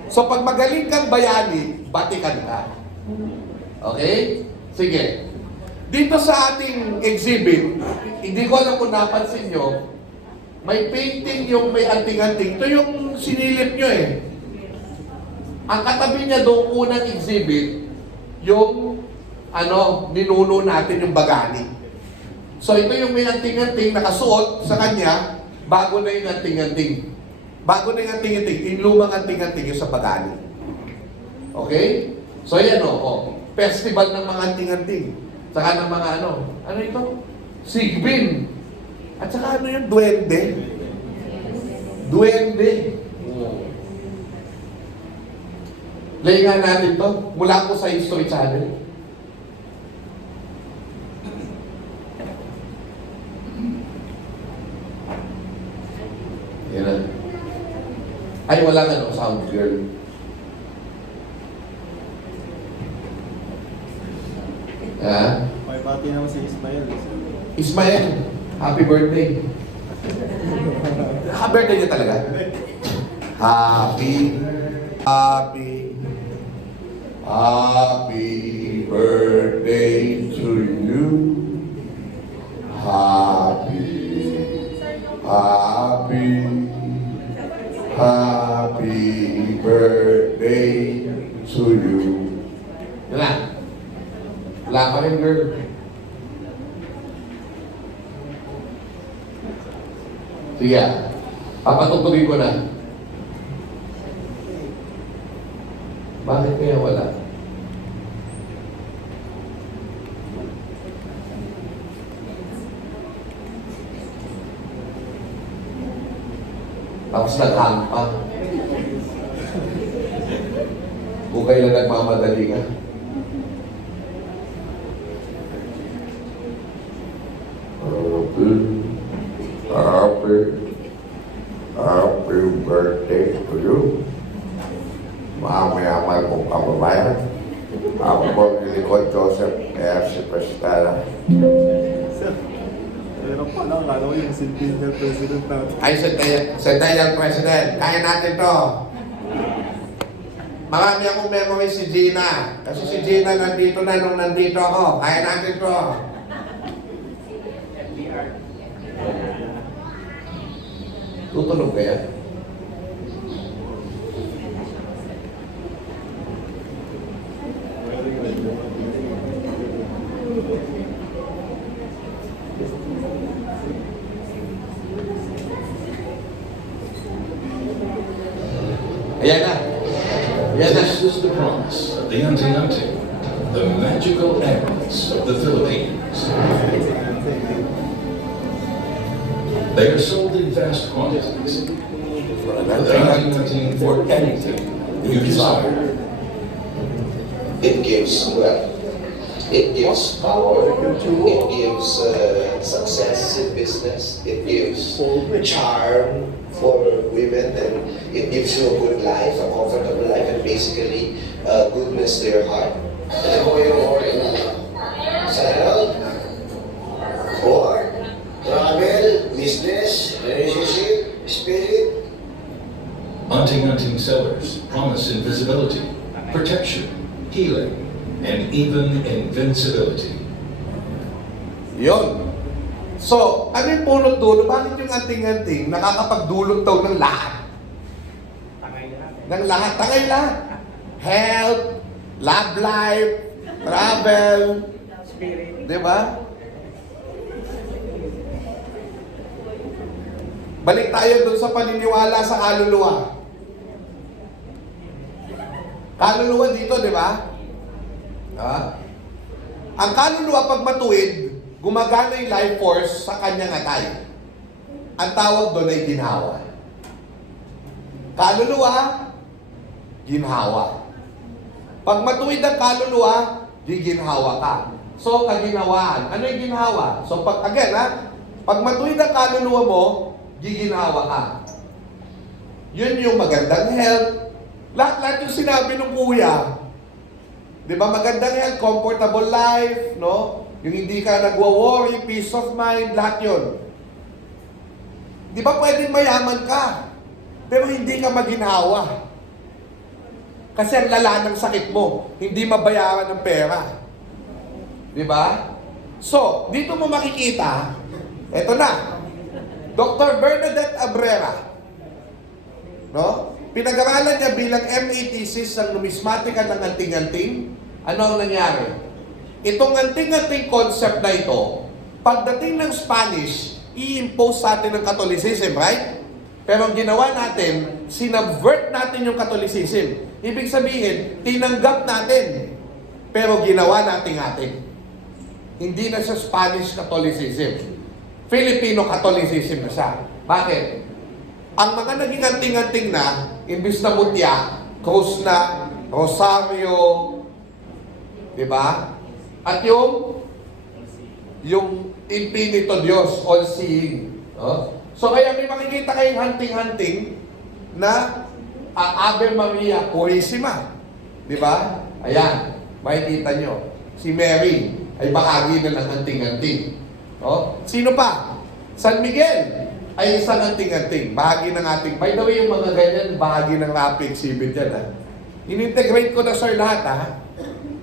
So, pag magaling kang bayani, batikan ka. Okay? Sige. Dito sa ating exhibit, hindi ko alam kung napansin nyo, may painting yung may anting-anting. Ito yung sinilip nyo eh. Ang katabi niya doon unang exhibit, yung ninuno natin yung bagani. So ito yung may anting-anting nakasuot sa kanya, bago na yung anting-anting. Bago na yung anting-anting, yung lumang anting-anting yung sa bagani. Okay? So yan festival ng mga anting-anting. Saka ng mga ano ito? Sigbin. At saka yung duwende? Duwende. Layin natin to mula po sa History Channel. Yan na. Ay, wala sound girl. Ha? May bati naman si Ismael. Ismael, happy birthday. Happy birthday niya talaga. Happy birthday to you. Happy birthday to you. Yan na. Wala ka rin, girl. Sige, papatugtugin ko na. Bakit kaya wala? Tapos naghang pa. Kung kailan nagmamadali ka. Happy birthday to you. Mamaya-maya kong kababayan. Ako po, Lilipod Joseph, si Prestala. Meron pa lang, kala ko yung Centennial President natin. Ay, Centennial President. Kaya natin to. Marami akong memory si Gina. Kasi si Gina nandito na nung nandito ako. Kaya natin to. Tutunog kaya? Ayan na. Ayan na. This is the promise of the Unti-Unti, the magical apples of the Philippines. They are sold in vast quantities. The Unti-Unti for anything you desire. It gives wealth. It gives power. It gives success in business. It gives charm for women, and it gives you a good life, a comfortable life, and basically goodness to your heart. Alam mo yung sa health, work, travel, business, relationship, spirit. Unti-Unti sellers promise invisibility, protection, healing, and even invincibility. Yun. So, ano yung punot dulo? Bakit yung anting-anting nakakapagdulot daw ng lahat? Ng lahat. Tangay lahat. Health, love life, travel, di ba? Balik tayo dun sa paniniwala sa kaluluwa. Kaluluwa dito, di ba? Ang kaluluwa pag matuwid, gumagana yung life force sa kanyang atay. Ang tawag doon ay ginhawa. Kaluluwa, ginhawa. Pag matuwid ang kaluluwa, giginhawa ka. So, kaginhawaan. Ano yung ginhawa? So, pag matuwid ang kaluluwa mo, giginhawa ka. Yun yung magandang health. Lahat yung sinabi ng kuya. Di ba? Magandang health, comfortable life, no? Yung hindi ka nagwa-worry, peace of mind, lahat yun. Di ba pwedeng mayaman ka, pero hindi ka maginhawa? Kasi ang lala ng sakit mo, hindi mabayaran ng pera. Di ba? So, dito mo makikita, eto na, Dr. Bernadette Abrera, no? Pinag-aralan niya bilang MA thesis ng numismatika ng anting-anting. Ano ang nangyari? Itong anting-anting concept na ito, pagdating ng Spanish, i-impose sa atin ng Catholicism, right? Pero ang ginawa natin, sinubvert natin yung Catholicism. Ibig sabihin, tinanggap natin, pero ginawa natin atin. Hindi na siya Spanish Catholicism. Filipino Catholicism na siya. Bakit? Ang mga naging anting-anting na, imbis na mutya, krus na, rosaryo, di ba? At yung Infinito Diyos, all-seeing. No? So kaya may makikita kayong hunting-hunting na Ave Maria Purísima. Di ba? Ayan, makikita nyo. Si Mary ay bahagi na ng hunting-hunting. No? Sino pa? San Miguel ay isang hunting-hunting. Bahagi ng ating, by the way, yung mga ganyan, bahagi ng rap exhibit yan. Ha? In-integrate ko na sir lahat. Ha?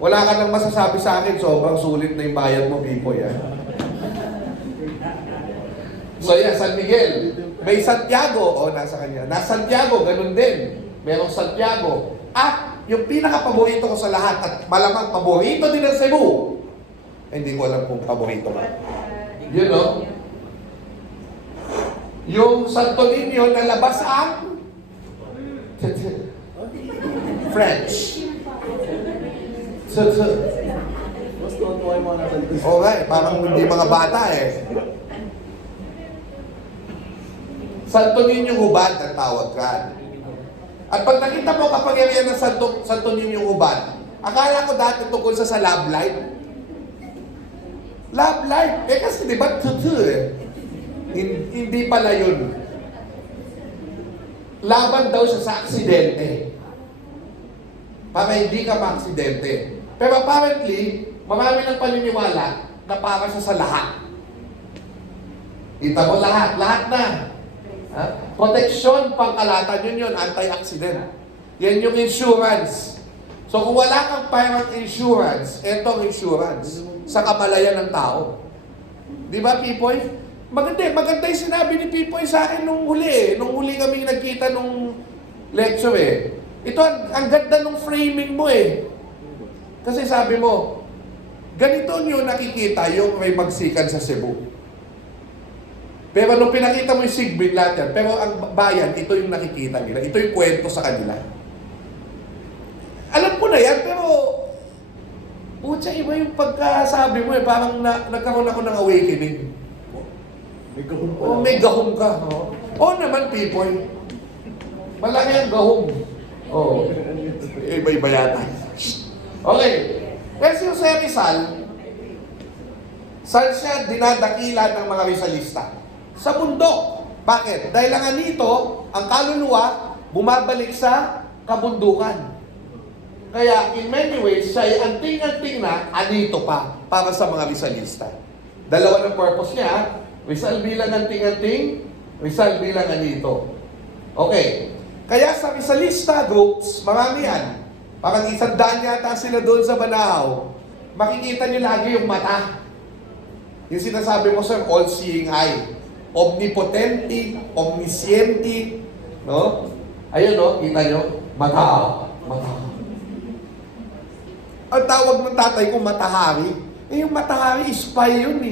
Wala ka nang masasabi sa akin, sobrang sulit na yung bayad mo, Pipoy. So yeah, San Miguel. May Santiago, nasa kanya. Nasa Santiago, ganun din. Merong Santiago. At yung pinaka-paborito ko sa lahat, at malamang paborito din ng Cebu. Hindi ko alam kung paborito ba. Yun, no? Yung Santo Niño na labas ang French. Mas tuwa yung mga nasa likod. Okay, parang hindi mga bata eh. Santo Niño Hubad ang tawag ka. At pag nakita mo kapangyarihan ng Santo Niño Hubad, akala ko dati tungkol sa love life. Love life? Kasi di ba eh. Hindi pala yun. Laban daw siya sa aksidente. Para hindi ka ma-aksidente. Pero apparently, marami ng paniniwala na para siya sa lahat. Kita mo lahat na. Ha? Proteksyon pangkalatan, yun, anti-accident. Yan yung insurance. So kung wala kang pirate insurance, etong insurance sa kamalayan ng tao. Di ba, Pipoy? Maganda yung sinabi ni Pipoy sa akin nung huli. Nung huli kaming nagkita nung lecture Ito, ang ganda nung framing mo Kasi sabi mo, ganito nyo nakikita yung may magsikan sa Cebu. Pero nung pinakita mo yung Sigbin lahat yan, pero ang bayan, ito yung nakikita nila. Ito yung kwento sa kanila. Alam ko na yan, pero putya, iba yung pagkasabi mo parang nagkaroon ako ng awakening. May gahong pa. May gahom ka. Oo naman, Pipoy. Malaki ang gahom. Iba-iba yata. Okay. Kasi yung Jose Rizal, saan siya dinadakila ng mga Rizalista? Sa bundok. Bakit? Dahil ang anito, ang kaluluwa, bumabalik sa kabundukan. Kaya, in many ways, siya ay anting-anting na anito pa para sa mga Rizalista. Dalawa ng purpose niya, Rizal bilang anting-anting, Rizal bilang anito. Okay. Kaya sa Rizalista groups, marami yan. Parang 100 yata sila doon sa Banao. Makikita niyo lagi yung mata. Yung sinasabi mo, sir, all-seeing eye. Omnipotente, omnisciente, no? Ayun, kita nyo? Mata. Ang tawag ng tatay ko, matahari. Yung matahari, spy yun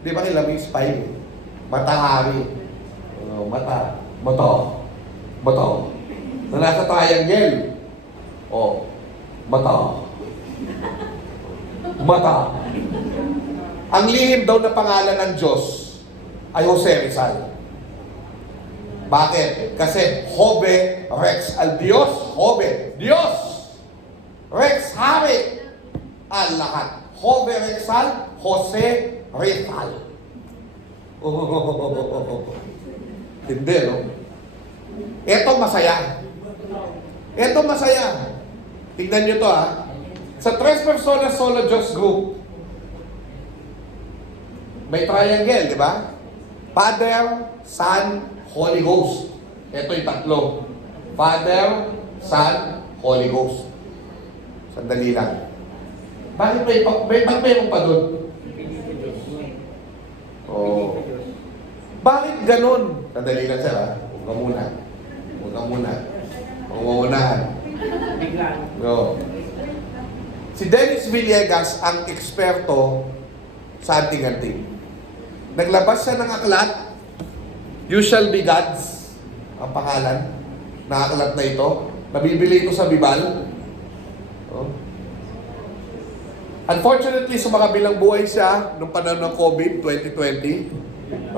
Di ba kailan yung spy? Matahari. Mata. Na nasa triangle. Mata. Ang lihim daw na pangalan ng Diyos ay Jose Rizal. Bakit? Kasi Hobe Rex al Dios. Hobe, Dios. Rex, hari. Al lahat. Hobe Rexal, Jose Rizal. Hindi, no? Ito masaya. Tignan nyo to, Sa Tres Personas Solo Diyos Group, may triangle, di ba? Father, Son, Holy Ghost. Ito yung tatlo. Father, Son, Holy Ghost. Sandali lang. Bakit mayroon pa doon? Bakit ganun? Sandali lang, sir, Huwag ka muna. Uunahan. No. Si Dennis Villegas ang eksperto sa anting-anting. Naglabas siya ng aklat, You Shall Be Gods, ang pangalan ng aklat na ito. Nabibili ito sa Bibal. Unfortunately, sumakabilang buhay siya nung panahon ng COVID, 2020.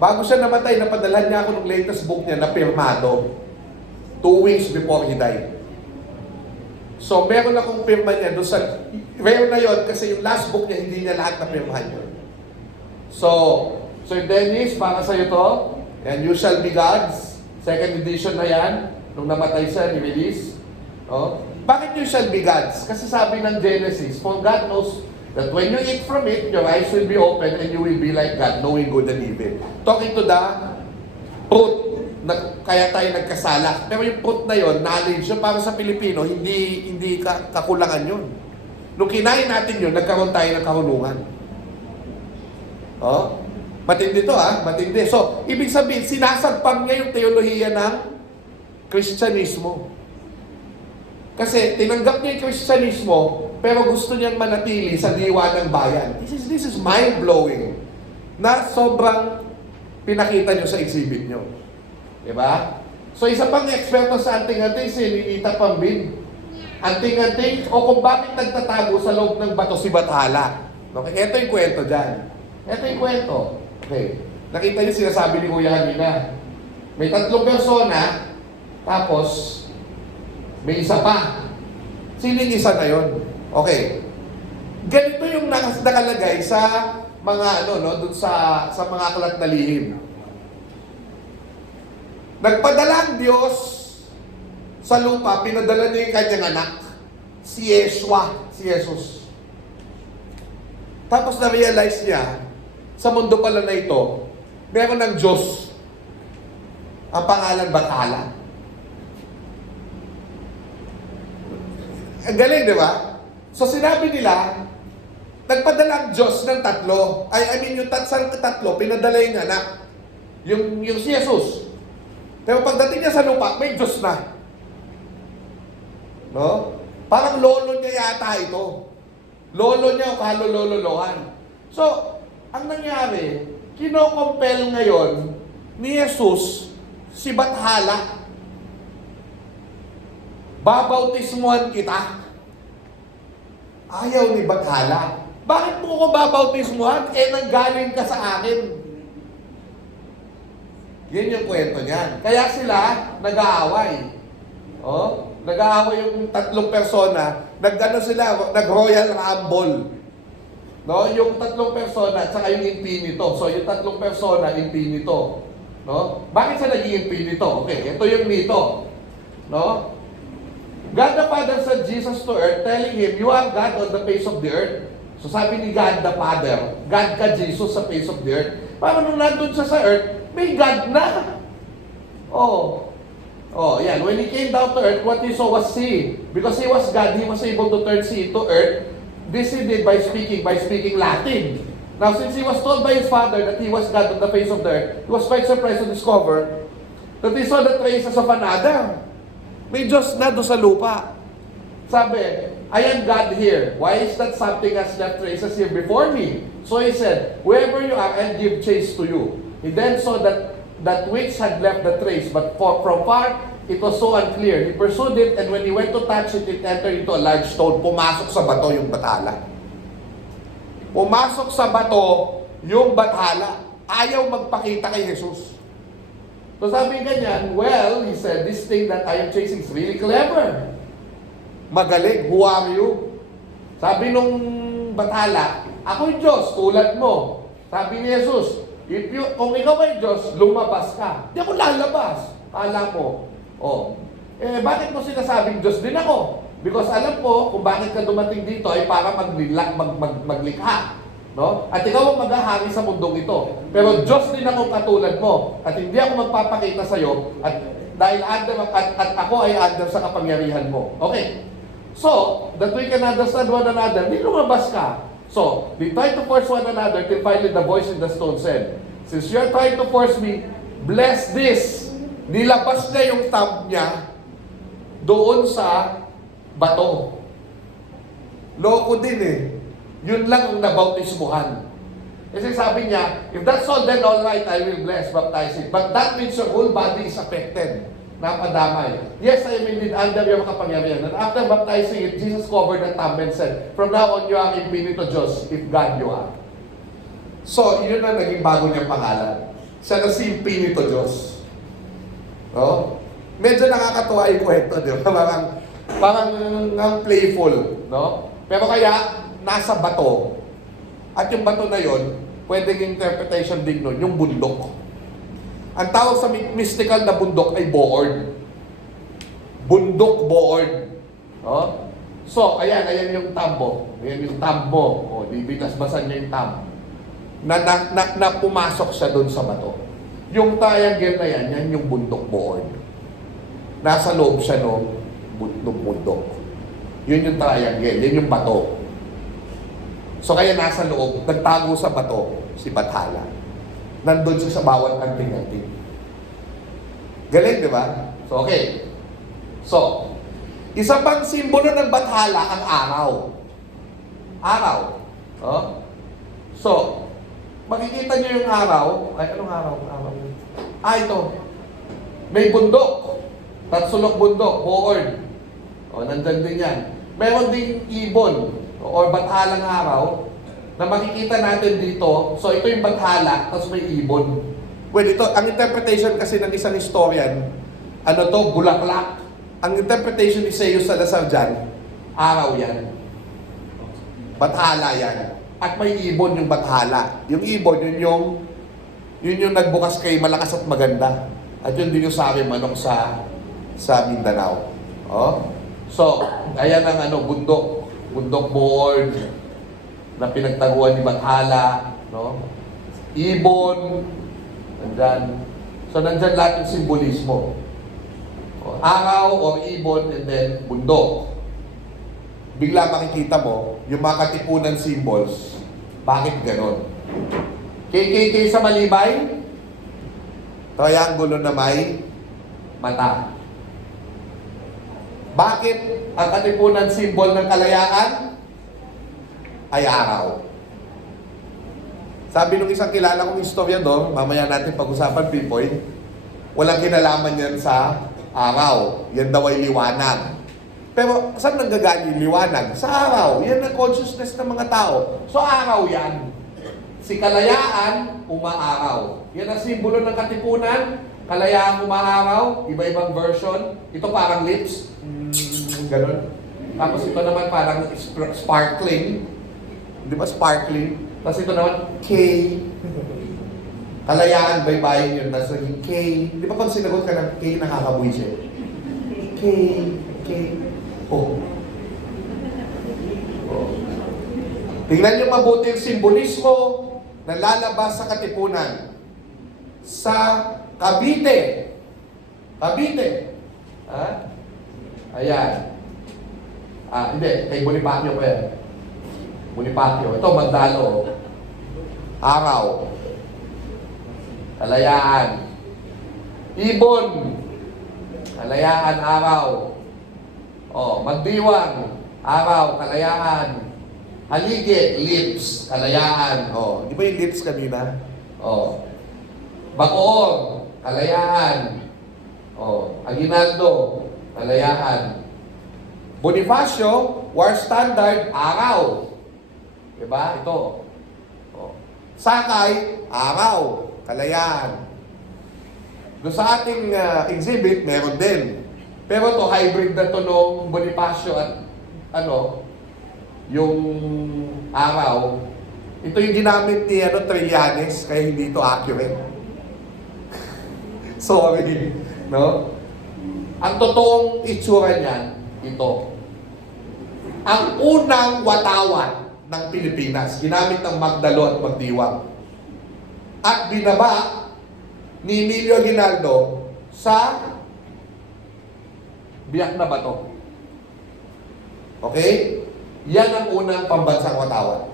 Bago siya namatay, napadalhan niya ako ng latest book niya na pirmado. 2 weeks before he died. So, meron akong pirma niya doon sa... Rare na yun kasi yung last book niya, hindi niya lahat na pirmahan yun. So, Sir Dennis, para sa'yo to. And You Shall Be Gods. Second edition na yan. Nung namatay siya, ni-release. Bakit You Shall Be Gods? Kasi sabi ng Genesis, For God knows that when you eat from it, your eyes will be open and you will be like God, knowing good and evil. Talking to the fruit, kaya tayo nagkasala. Pero yung fruit na yon, knowledge yun, para sa Pilipino, hindi kakulangan yun. Nung kinain natin yun, nagkaroon tayo ng karunungan. Matindi to matindi. So, ibig sabihin, sinasagpang niya yung teolohiya ng Kristyanismo. Kasi tinanggap niya yung Kristyanismo, pero gusto niyang manatili sa diwa ng bayan. This is mind-blowing na sobrang pinakita niyo sa exhibit niyo. Diba? So, isa pang eksperto sa anting-anting, si Ninita Pambin. Anting-anting, o kung bakit nagtatago sa loob ng bato si Bathala. Okay, ito yung kwento dyan. Ito yung kwento. Okay. Nakita niyo sinasabi ni Kuya kanina. May 3 persona, tapos may isa pa. Sino yung isa na yun? Okay. Ganito yung nakalagay sa mga dun sa mga aklat na lihim. Nagpadala ang Diyos sa lupa, pinadala niya yung kanyang anak, si Yeshua, si Jesus. Tapos na-realize niya, sa mundo pala na ito, meron ng Diyos. Ang pangalan Bathala. Ang galing, di ba? So sinabi nila, nagpadala ang Diyos ng tatlo. Yung tatlo, pinadala yung anak. Yung si Jesus. Pero pagdating niya sa lupa, may Diyos na. No? Parang lolo niya yata ito. Lolo niya o kalolololohan. So, ang nangyari, kinokompel ngayon ni Jesus si Bathala. Babautismuhan kita. Ayaw ni Bathala. Bakit mo ko babautismuhan? Nanggaling ka sa akin. Yun yung kwento niyan. Kaya sila nag-aaway. Nag-aaway yung tatlong persona. Nag-Royal Rumble. No? Yung tatlong persona at saka yung infinito. So yung tatlong persona, infinito. No? Bakit siya naging infinito? Okay, ito yung mito. No? God the Father sent Jesus to earth telling him, you are God on the face of the earth. So sabi ni God the Father, God ka Jesus sa face of the earth. Parang nung nandun siya sa earth, may God na. Yan. When he came down to earth, what he saw was sea. Because he was God, he was able to turn sea into earth. This he did by speaking Latin. Now, since he was told by his father that he was God on the face of the earth, he was quite surprised to discover that he saw the traces of another. May Diyos na doon sa lupa. Sabi, I am God here. Why is that something has left traces here before me? So he said, wherever you are, I'll give chase to you. He then saw that which had left the trace, but from far, it was so unclear. He pursued it, and when he went to touch it, it entered into a large stone. Pumasok sa bato yung Bathala. Pumasok sa bato yung Bathala. Ayaw magpakita kay Jesus. So sabi ganyan, well, he said, this thing that I am chasing is really clever. Magaling, who are you? Sabi nung Bathala, ako'y Diyos, tulad mo. Sabi ni Jesus, kung ikaw ay Diyos, lumabas ka. Di ako lalabas. Kala mo. Bakit mo sinasabing Diyos din ako? Because alam ko kung bakit ka dumating dito ay para maglikha. No? At ikaw ang maghahari sa mundong ito. Pero Diyos din ako katulad mo. At hindi ako magpapakita sa iyo at dahil at ako ay under sa kapangyarihan mo. Okay. So, that we can understand one another, di lumabas ka. So, they tried to force one another till finally the voice in the stone said, since you are trying to force me, bless this. Nilabas niya yung thumb niya doon sa bato. Loko din eh. Yun lang ang nabautismuhan. Kasi sabi niya, if that's all, then all right, I will bless, baptize it. But that means your whole body is affected. Napadamay. Yes, I am indeed under your kapangyarihan. And after baptizing it, Jesus covered the thumb and said, from now on, you are infinito Diyos, if God you are. So, yun ang naging bago niyang pangalan. Siya na si infinito Diyos. No? Medyo nakakatuwa yung kwento, di ba? Parang ang playful, no? Pero kaya, nasa bato. At yung bato na yon, pwedeng interpretation din nun, yung bundok. Ang tawag sa mystical na bundok ay boord. Bundok boord. No? So, ayan yung tambo. Ayan yung tambo. Bibitas-basan niya yung tambo. Na pumasok siya doon sa bato. Yung triangle na yan yung bundok board. Nasa loob siya ng bundok. Yun yung triangle, yun yung bato. So kaya nasa loob, nagtago sa bato si Bathala. Nandun siya sa bawat anting-anting. Galing, di ba? So okay. So, isa pang simbolo ng Bathala ang araw. Araw. Oh? So, makikita niyo yung araw. Ay, anong araw? Ito. May bundok. Tatsulok bundok. Boord. Nandyan din yan. Meron ding ibon or bathalang araw na makikita natin dito. So, ito yung bathala, tapos may ibon. Well, ito, ang interpretation kasi ng isang historian, bulaklak. Ang interpretation ni Seiyo Salazar dyan, araw yan. Bathala yan. At may ibon yung bathala. Yung ibon, yun yung nagbukas kay malakas at maganda. At yun din yung sari manok sa Mindanao. So, ayan ang bundok board na pinagtaguan ni Bathala, no? ibon, nandyan. So, nandyan lahat yung simbolismo. O, araw or ibon and then bundok. Bigla makikita mo yung mga katipunan symbols. Bakit ganon? KKK sa Malibay, triangulo na may mata. Bakit ang katipunan symbol ng kalayaan ay araw? Sabi nung isang kilala kong historiador, mamaya natin pag-usapan, Pipoy, walang kinalaman yan sa araw. Yan daw ay liwanag. Pero saan nanggagaling yung liwanag? Sa araw. Yan ang consciousness ng mga tao. So araw yan. Si kalayaan, umaaraw. Yan ang simbolo ng katipunan. Kalayaan, umaaraw. Iba-ibang version. Ito parang lips. Ganon. Tapos ito naman parang sparkling. Di ba sparkling? Tapos ito naman, K. Kalayaan, baybayin yun. Tapos naging K. Di ba pag sinagot ka ng K, nakakabuisit? K. Oh. Tingnan niyo mabuti yung simbolismo na lalabas sa katipunan. Sa Cavite. Cavite. Ha? Ayan. Hindi. Kay Bonifacio pa yan. Bonifacio. Ito, Magdalo. Araw. Kalayaan. Ibon. Kalayaan, araw. Magdiwang. Araw, kalayaan. Haligi, lips, kalayaan. Di ba yung lips kanina? Bacoor, kalayaan. Aguinaldo, kalayaan. Bonifacio, war standard, araw. Diba? Ito. Sakay, araw, kalayaan. Doon sa ating exhibit, meron din. Pero to hybrid na to nung Bonifacio at yung araw. Ito yung ginamit ni Trillanes, kaya hindi ito accurate. Sorry. No? Ang totoong itsura niyan, ito. Ang unang watawat ng Pilipinas, ginamit ng Magdalo at Magdiwang. At binaba ni Emilio Aguinaldo sa Biak na Bato. Okay? Yan ang unang pambansang watawat.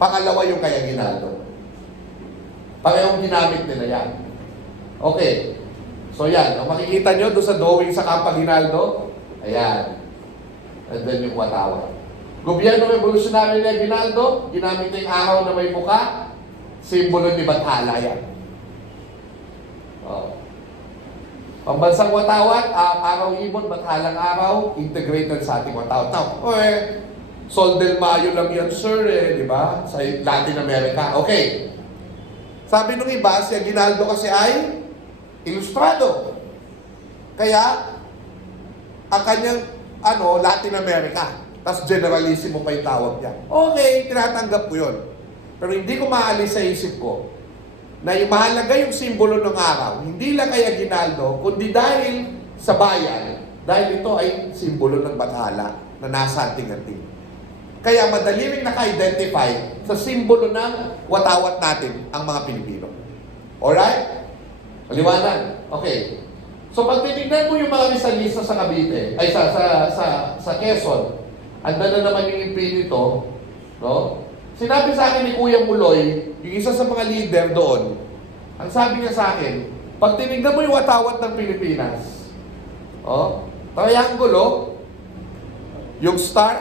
Pangalawa yung kay Aguinaldo. Parehong ginamit nila yan. Okay. So yan, ang makikita nyo doon sa drawing sa Camp Aguinaldo, ayan. And then yung watawat. Gobyerno Revolusyonaryo ni Aguinaldo, ginamit niya yung araw na may muka, simbolo ni Bathala yan. Pambansang watawat, araw ibon, Bathalang araw, integrated sa ating watawat. Now, Sol del Mayo lang yan, sir, di ba? Sa Latin America. Okay. Sabi nung iba, si Aguinaldo kasi ay ilustrado. Kaya, ang kanyang, Latin America. Tapos generalissimo pa yung tawag niya. Okay, tinatanggap ko yun. Pero hindi ko maalis sa isip ko na yung mahalaga yung simbolo ng araw, hindi lang kay Aguinaldo, kundi dahil sa bayan, dahil ito ay simbolo ng Bathala na nasa anting-anting. Kaya madali rin naka-identify sa simbolo ng watawat natin ang mga Pilipino. Alright? Maliwanag? Okay. So pag tinignan mo yung mga lisa-lisa sa Cavite, ay sa Quezon, anda na naman yung impinito, no? Sinabi sa akin ni Kuya Muloy, yung isa sa mga leader doon, ang sabi niya sa akin, pag tinignan mo yung watawat ng Pilipinas, triangulo, yung star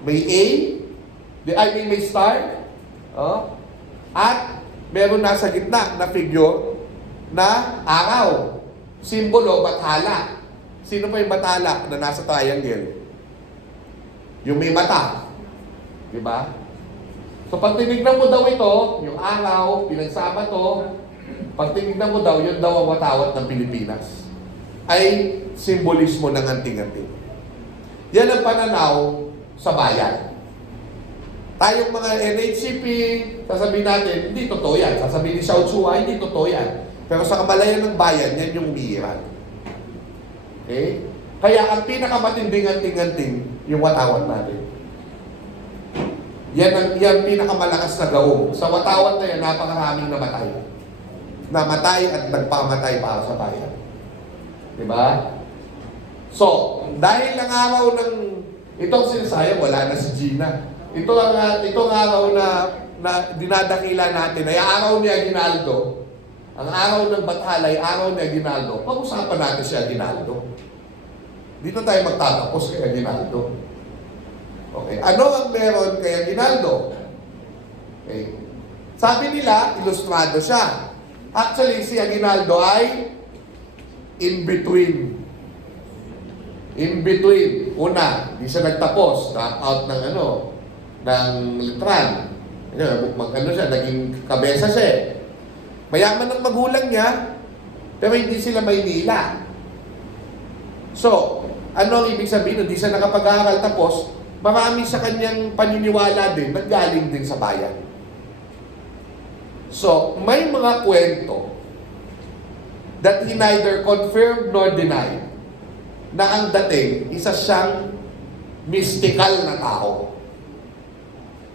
may may star, at meron nasa gitna na figure na araw, simbolo, Bathala. Sino pa yung Bathala na nasa triangle? Yung may mata. Diba? So pag tinignan mo daw ito, yung araw, pinagsama to, pag tinignan mo daw, yun daw ang watawat ng Pilipinas. Ay simbolismo ng anting-anting. Yan ang pananaw sa bayan. Tayong mga NHCP, sasabihin natin, hindi totoo yan. Sasabihin ni Xiao Chua, hindi totoo yan. Pero sa kamalayan ng bayan, yan yung umiiral. Okay? Kaya ang pinakamatinding anting-anting, yung watawat natin. Yan pinakamalakas na gaong. Sa watawat na yan, napakaraming namatay. Namatay at nagpamatay para sa bayan. Diba? So, dahil ang araw ng itong sinasayang, wala na si Gina. Itong araw na dinadakila natin ay araw ni Aguinaldo. Ang araw ng Bathala ay araw ni Aguinaldo. Pag-usapan natin si Aguinaldo. Dito tayo magtatapos kay Aguinaldo. Okay. Ano ang meron kay Aguinaldo? Okay. Sabi nila, ilustrado siya. Actually, si Aguinaldo ay in between. In between. Una, di siya nagtapos. Drop out ng litran. Naging kabesa siya. Mayaman ng magulang niya, pero hindi sila Maynila. So, ano ang ibig sabihin? Hindi siya nakapag-aaral tapos, marami sa kanyang paniniwala din, nanggaling din sa bayan. So, may mga kwento that he neither confirmed nor denied na ang dating isa siyang mystical na tao.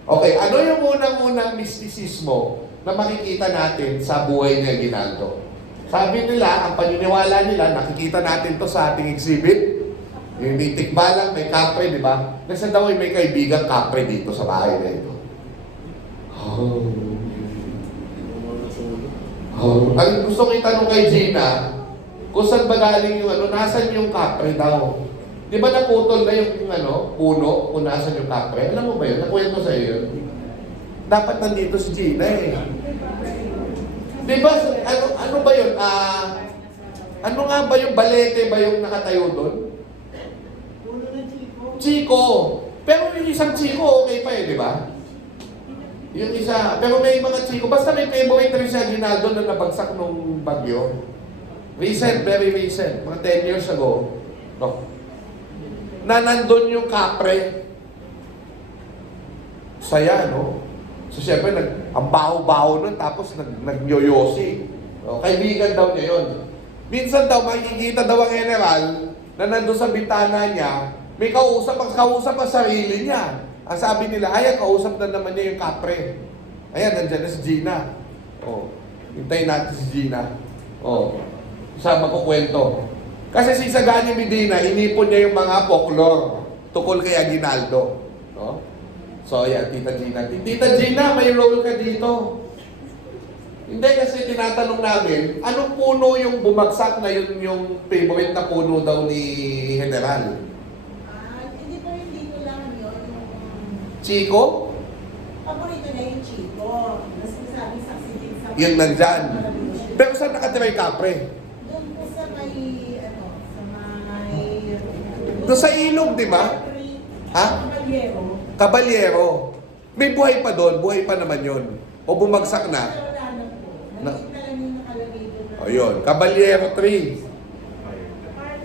Okay, ano yung unang-unang mistisismo na makikita natin sa buhay ni Aguinaldo? Sabi nila, ang paniniwala nila, nakikita natin to sa ating exhibit, yung may tikbalang, may kapre, di ba? Nasa daw ay may kaibigang kapre dito sa bahay na ito. Ang gusto ko itanong kay Gina, kung saan ba galing yung nasan yung kapre daw? Di ba naputol na yung puno kung nasan yung kapre? Alam mo ba yun? Nakwento sa iyo yun. Dapat nandito si Gina eh. Di ba, ano ba yun? Ano nga ba yung balete ba yung nakatayo doon? Chico. Pero yung isang Chico, okay pa eh, di ba? Yung isa, pero may mga Chico, basta may favorite rin si Aguinaldo na nabagsak nung bagyo. Recent, very recent, mga 10 years ago. No? Na nandun yung kapre. Saya, no? So, siyempre, ang baho-baho nun, tapos nag-yoyosi. No? Kaibigan daw niya yun. Minsan daw, makikita daw ang general na nandun sa bintana niya, may kausap ang sarili niya. Ang sabi nila, ayan, kausap na naman niya yung kapre. Ayan, nandyan na si Gina. Oh, hintayin natin si Gina. Oh, sa magkukwento. Kasi si Sagani Medina, inipon niya yung mga folklore tukol kay Aguinaldo. No? So, ayan, Tita Gina. Tita Gina, may role ka dito. Hindi kasi tinatanong namin, anong puno yung bumagsak na yun yung favorite na puno daw ni General? Hindi ko yung dito lang yun. Chico? Paborito na yung Chico. Mas sabi saksi din sa... Yun nandyan. Pero saan nakatira yung kapre? Doon po sa may, sa may... Doon sa ilog, di ba? Ha? Caballero. Caballero. May buhay pa doon, buhay pa naman yun. O bumagsak na. Wala na po. Nakita lang yung nakalagay doon. O yun, Caballero 3.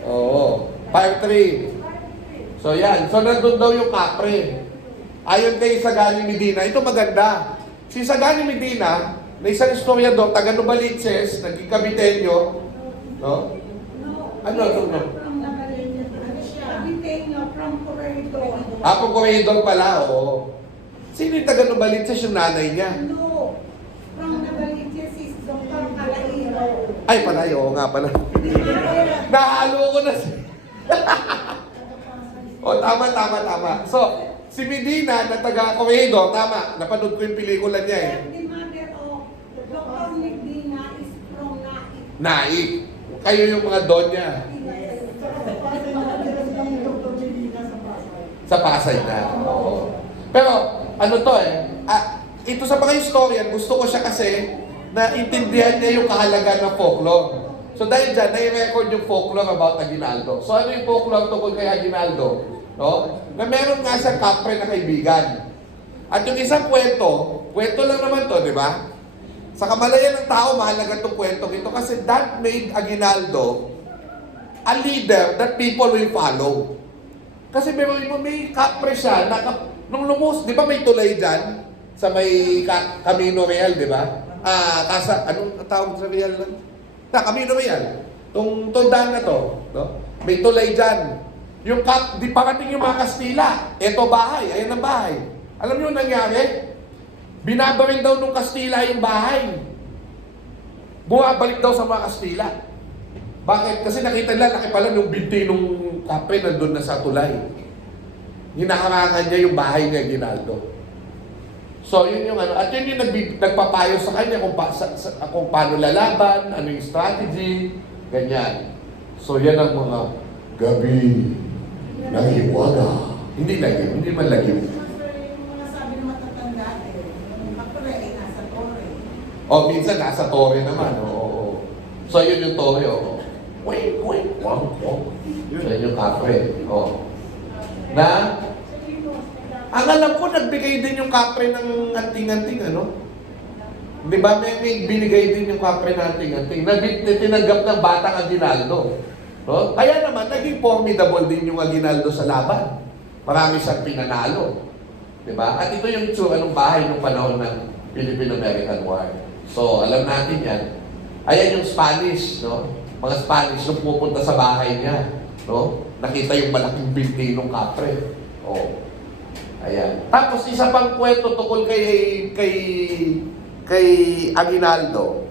Oo, Fire 3. So yan, so nandun daw yung kapre. Ayon kay Sagani Medina, ito maganda. Si Sagani Medina, na isang historiador, taga Novaliches, naging Caviteño, no? Ano? From Nabalenya. Ano siya? Cabiteño from Corridor. Ako corridor pala, oo. Sino yung taga Novaliches, yung nanay niya? No. From Nabalenya is Dr. Calairo. Ay, pala, oo nga pala. Nahalo ko na si... O, tama. So, si Medina na taga Corridor, tama. Napanood ko yung pelikula niya eh. The mother of Dr. Medina is from Naik. Naik. Kayo yung mga donya. Sa Pasay na. Oo. Pero, ano to eh, ito sa mga historian, gusto ko siya kasi na intindihan niya yung kahalaga ng folklore. So dahil dyan, nai-record yung folklore about Aguinaldo. So ano yung folklore tungkol kay Aguinaldo? No? Na meron nga siyang kapre na kaibigan. At yung isang kwento lang naman to, di ba? Sa kamalayan ng tao, mahalaga itong kwento ito kasi that made Aguinaldo a leader that people will follow. Kasi may kapre siya na nung lumus, di ba may tulay dyan sa may Camino Real, di ba? Anong tawag sa Real lang? Camino Real. Itong tundahan na to, no? May tulay dyan. Yung di parating yung mga Kastila. Eto bahay, ayan ang bahay. Alam niyo yung nangyari? Binabarin daw nung Kastila yung bahay. Bumabalik daw sa mga Kastila. Bakit? Kasi nakita nila, laki pala nung binti nung kapre nandun na sa tulay. Hinaharangan niya yung bahay ni Aguinaldo. So, yun yung ano. At yun yung nagpapayo sa kanya kung paano lalaban, ano yung strategy, ganyan. So, yan ang mga gabi ng hiwaga. Hindi man lagi. Yung mga sabi ng matatanda yung kapre ay nasa tore. O, minsan nasa tore naman. Oo. So, yun yung tore. Oo. Wait, wang. So, yun yung kapre. Oo. Na, ang alam ko, nagbigay din yung kapre ng anting-anting, ano? Di ba, may binigay din yung kapre ng anting-anting. Tinanggap ng batang Aguinaldo. No? Kaya naman, naging formidable din yung Aguinaldo sa laban. Marami siyang pinanalo. Di ba? At ito yung itsura ng bahay nung panahon ng Philippine-American War. So, alam natin yan. Ayan yung Spanish, no? Mga Spanish nung pupunta sa bahay niya. No? Nakita yung malaking binti ng kapre. Oh. Ayan. Tapos isa pang kwento tungkol kay Aguinaldo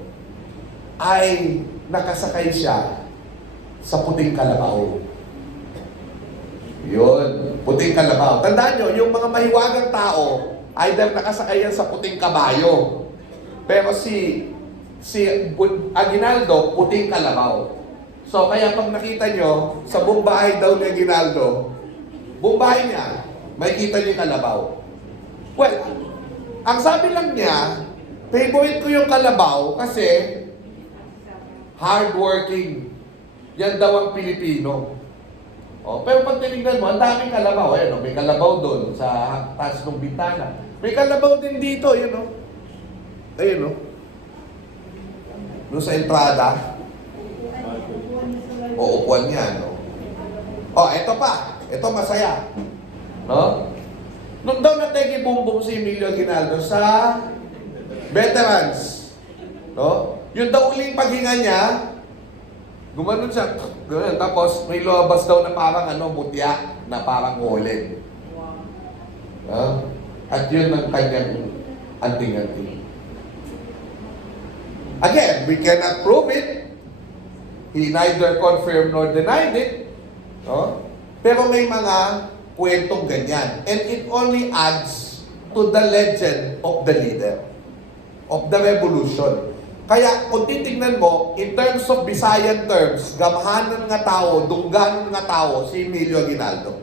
ay nakasakay siya sa puting kalabaw. Yun, puting kalabaw. Tandaan nyo, yung mga mahiwagang tao, either nakasakay yan sa puting kabayo. Pero si Aguinaldo, puting kalabaw. So, kaya pag nakita nyo, sa buong bahay daw ni Aguinaldo, buong bahay niya, may kita niyo yung kalabaw. Well, ang sabi lang niya, favorite ko yung kalabaw kasi hardworking. Yan daw ang Pilipino. Oh, pero pag tinignan mo, ang daming kalabaw. Ayan, may kalabaw doon sa taas ng bintana. May kalabaw din dito, yun o. Ayun o. Doon sa entrada. O, upuan niya, no? Oh, eto pa. Ito masaya. No? Nung daw nategi-bumbong si Emilio Aguinaldo sa veterans, no? Yung daw uling paghinga niya, gumanon siya, ganun, tapos may lumabas daw na parang mutya, na parang uling. No? At yun ang kanyang anting-anting. Again, we cannot prove it. He neither confirmed nor denied it. No? Pero may mga kwentong ganyan. And it only adds to the legend of the leader, of the revolution. Kaya kung titignan mo, in terms of Visayan terms, gamahanan nga tao, dungganan nga tao, si Emilio Aguinaldo.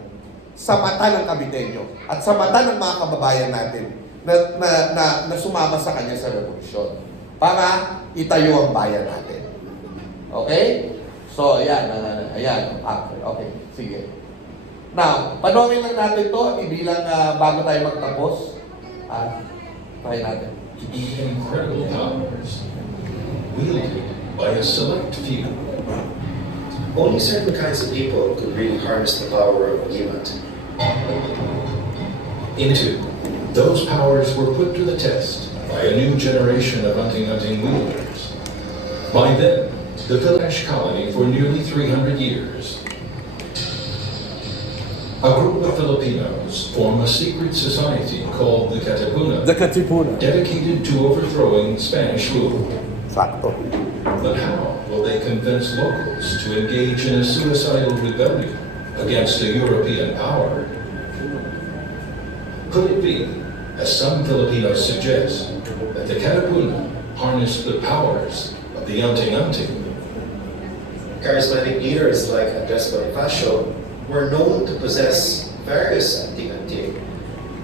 Sa mata ng Caviteño at sa mata ng mga kababayan natin na sumama sa kanya sa revolusyon para itayo ang bayan natin. Okay? So, ayan. Okay, sige. Now, panoorin lang natin to, ibilang bago tayo magtapos. Try natin. To be incredible powers, wielded by a select few. Only certain kinds of people could really harness the power of Gimat. Into those powers were put to the test by a new generation of hunting wielders. By them, the Village colony for nearly 300 years. A group of Filipinos form a secret society called the Katipunan, dedicated to overthrowing Spanish rule. Sakto. But how will they convince locals to engage in a suicidal rebellion against a European power? Could it be, as some Filipinos suggest, that the Katipunan harnessed the powers of the Anting-Anting? Charismatic leaders like Andres Bonifacio were known to possess various anting-anting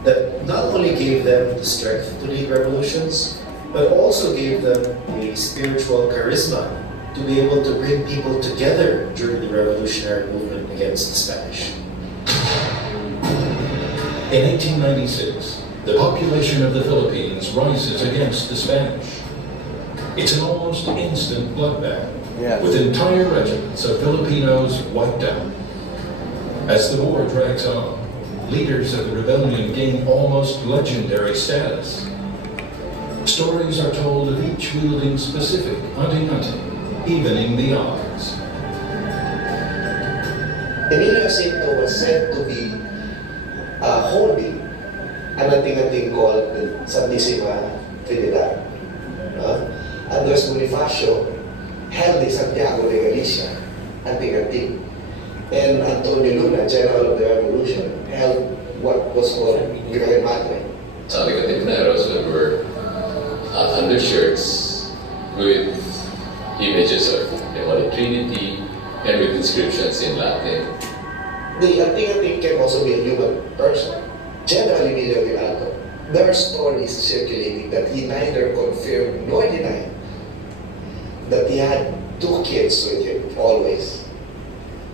that not only gave them the strength to lead revolutions, but also gave them a spiritual charisma to be able to bring people together during the revolutionary movement against the Spanish. In 1896, the population of the Philippines rises against the Spanish. It's an almost instant bloodbath, with entire regiments of Filipinos wiped out. As the war drags on, leaders of the rebellion gain almost legendary status. Stories are told of each wielding specific anting-anting, evening the odds. Emilio Jacinto was said to be holding an anting-anting called Santissima Trinidad. Andres Bonifacio held the Santiago de Galicia, anting-anting. And Antonio Luna, General of the Revolution, held what was called Gran Madre. Sabi ko Tibuneros were undershirts with images of the Holy Trinity and with inscriptions in Latin. The anting-anting can also be a human person. General Emilio Aguinaldo, there are stories circulating that he neither confirmed nor denied that he had 2 kids with him, always.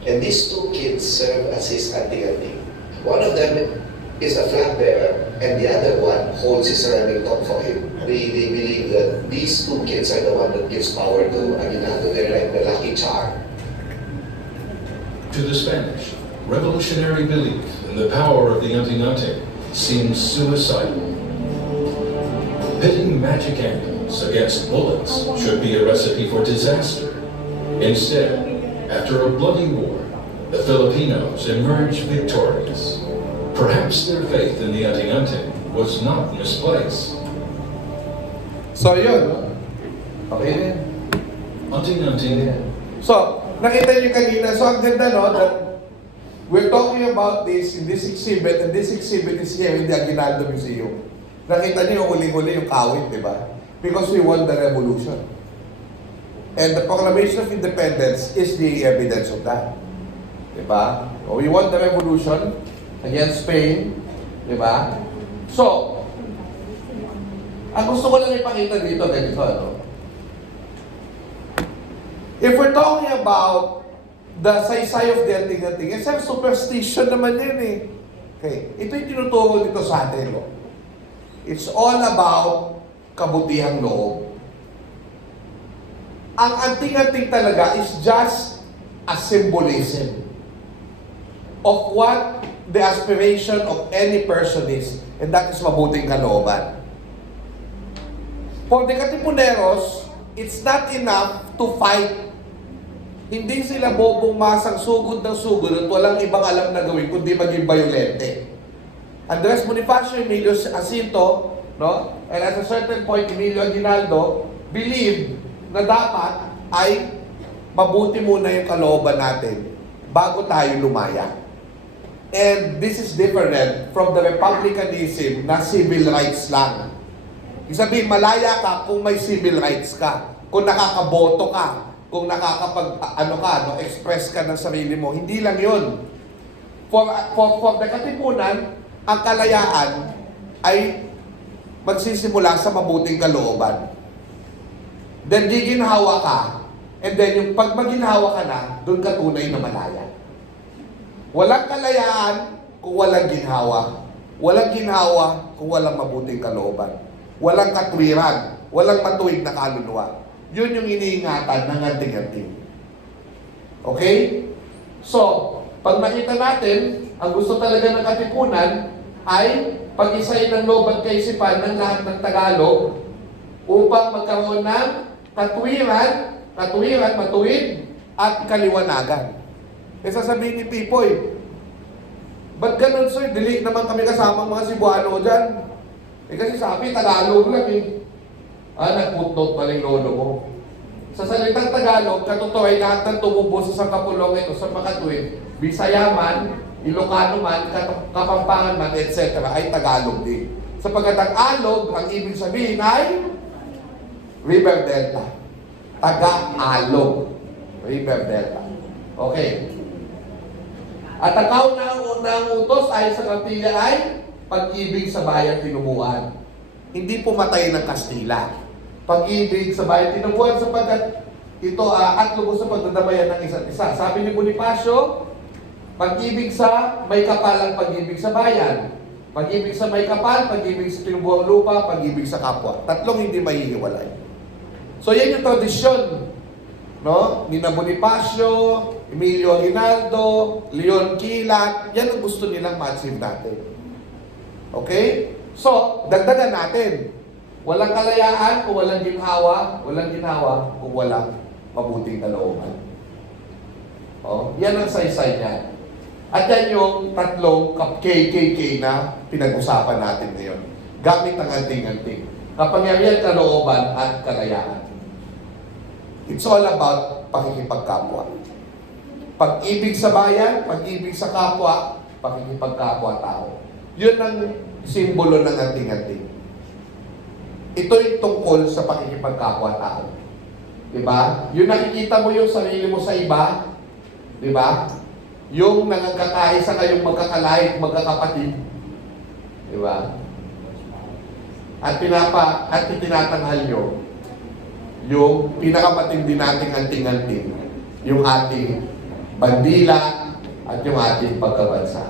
And these 2 kids serve as his anting-anting. One of them is a flag bearer, and the other one holds his Remington for him. They believe that these 2 kids are the one that gives power to Aguinaldo. They're like the lucky charm. To the Spanish, revolutionary belief in the power of the anting-anting seems suicidal. Pitting magic angels against bullets should be a recipe for disaster. Instead, after a bloody war, the Filipinos emerged victorious. Perhaps their faith in the anting-anting was not misplaced. So yun. Okay din. Anting-anting So, nakita niyo kanina, so ang ganda no, that we're talking about this in this exhibit, and this exhibit is here in the Aguinaldo Museum. Nakita niyo yung huli-huli yung kawit, di ba? Because we won the revolution. And the Proclamation of Independence is the evidence of that. Di ba? We won the revolution against Spain. Di ba? So, ang gusto ko lang ipakita dito, ganito, ano? If we're talking about the saysay of the anting-anting, it's a superstition naman yan eh. Okay, ito yung tinuturo dito sa atin, no? It's all about kabutihang loob. Ang anting-anting talaga is just a symbolism of what the aspiration of any person is, and that is mabuting kalooban. For the Katipuneros, it's not enough to fight. Hindi sila bobong masang sugod ng sugod at walang ibang alam na gawin kundi maging violente. Andres Bonifacio, Emilio Jacinto, no? And at a certain point, Emilio Aguinaldo believed na dapat ay mabuti muna yung kalooban natin bago tayo lumaya. And this is different from the republicanism na civil rights lang. Ibig sabihin, malaya ka kung may civil rights ka, kung nakakaboto ka, kung express ka ng sarili mo. Hindi lang yun. For the Katipunan, ang kalayaan ay magsisimula sa mabuting kalooban. Then giginhawa ka, and then yung pag maginhawa ka na, doon ka tunay na malaya. Walang kalayaan kung walang ginhawa. Walang ginhawa kung walang mabuting kalooban. Walang katwiran, walang matuwid na kaluluwa. Yun yung iniingatan ng anting-anting. Okay? So, pag makita natin, ang gusto talaga ng Katipunan ay pag-isay ng loob at kaisipan ng lahat ng Tagalog upang magkaroon ng katwiran, matuwid, at kaliwanagan. E sasabihin ni Pipoy, ba't ganun sir? Delete naman kami kasamang mga Cebuano dyan. Eh kasi sabi, Tagalog lang eh. Nag-footnote pa rin lolo mo. Sa salitang Tagalog, katotoy ay lahat ng tumubo sa Sangkapulong ito sa Makatwid, Bisaya man, Ilocano man, Kapampangan man, etc. ay Tagalog din. Sapagkat ang alog, ang ibig sabihin ay River Delta. Taga-alog. River Delta. Okay. At ang kaunang utos ay sa Kastila ay pag-ibig sa bayan tinubuan. Hindi pumatay ng Kastila. Pag-ibig sa bayan tinubuan sapagkat ito at lubos sa pagdadamayan ng isa't isa. Sabi ni Bonifacio, pag-ibig sa may kapal ang pag-ibig sa bayan. Pag-ibig sa may kapal, pag-ibig sa tinubuang lupa, pag-ibig sa kapwa. Tatlong hindi mahihiwalay. So yan yung tradisyon, no? Nina Bonifacio, Emilio Aguinaldo, Leon Quilat, yan ang gusto nilang ma-achieve natin. Okay? So, dagdagan natin. Walang kalayaan kung walang ginhawa kung walang mabuting kalooban. Yan ang saysay niya. At yan yung tatlong KKK na pinag-usapan natin ngayon. Gamit ang anting-anting. Kapangyarihan, kalooban, at kalayaan. It's all about pakikipagkapwa. Pag-ibig sa bayan, pag-ibig sa kapwa, pakikipagkapwa-tao. Yun ang simbolo ng anting-anting. Ito'y tungkol sa pakikipagkapwa-tao. Diba? Yung nakikita mo yung sarili mo sa iba, diba? Yung nangagkakaisa kayong magkakalahit, magkakapatid. Diba? At itinatanghal nyo yung pinakamatindi nating anting-anting, yung ating bandila at yung ating pagkabansa.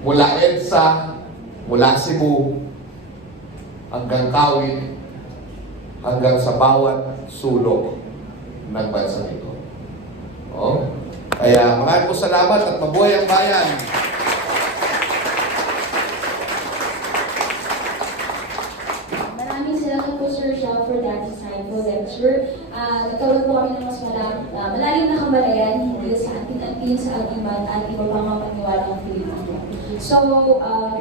Mula EDSA, mula Cebu, hanggang Kawit, hanggang sa bawat sulok ng bansa ito. Oh? Kaya maraming po salamat at mabuhay ang bayan! Maraming salamat po, Sir Xiao, for that insightful lecture. Nagkaroon po kami ng mas malalim na kamalayan hindi sa ating sa ating ating pangapaniwalang Pilipino. So,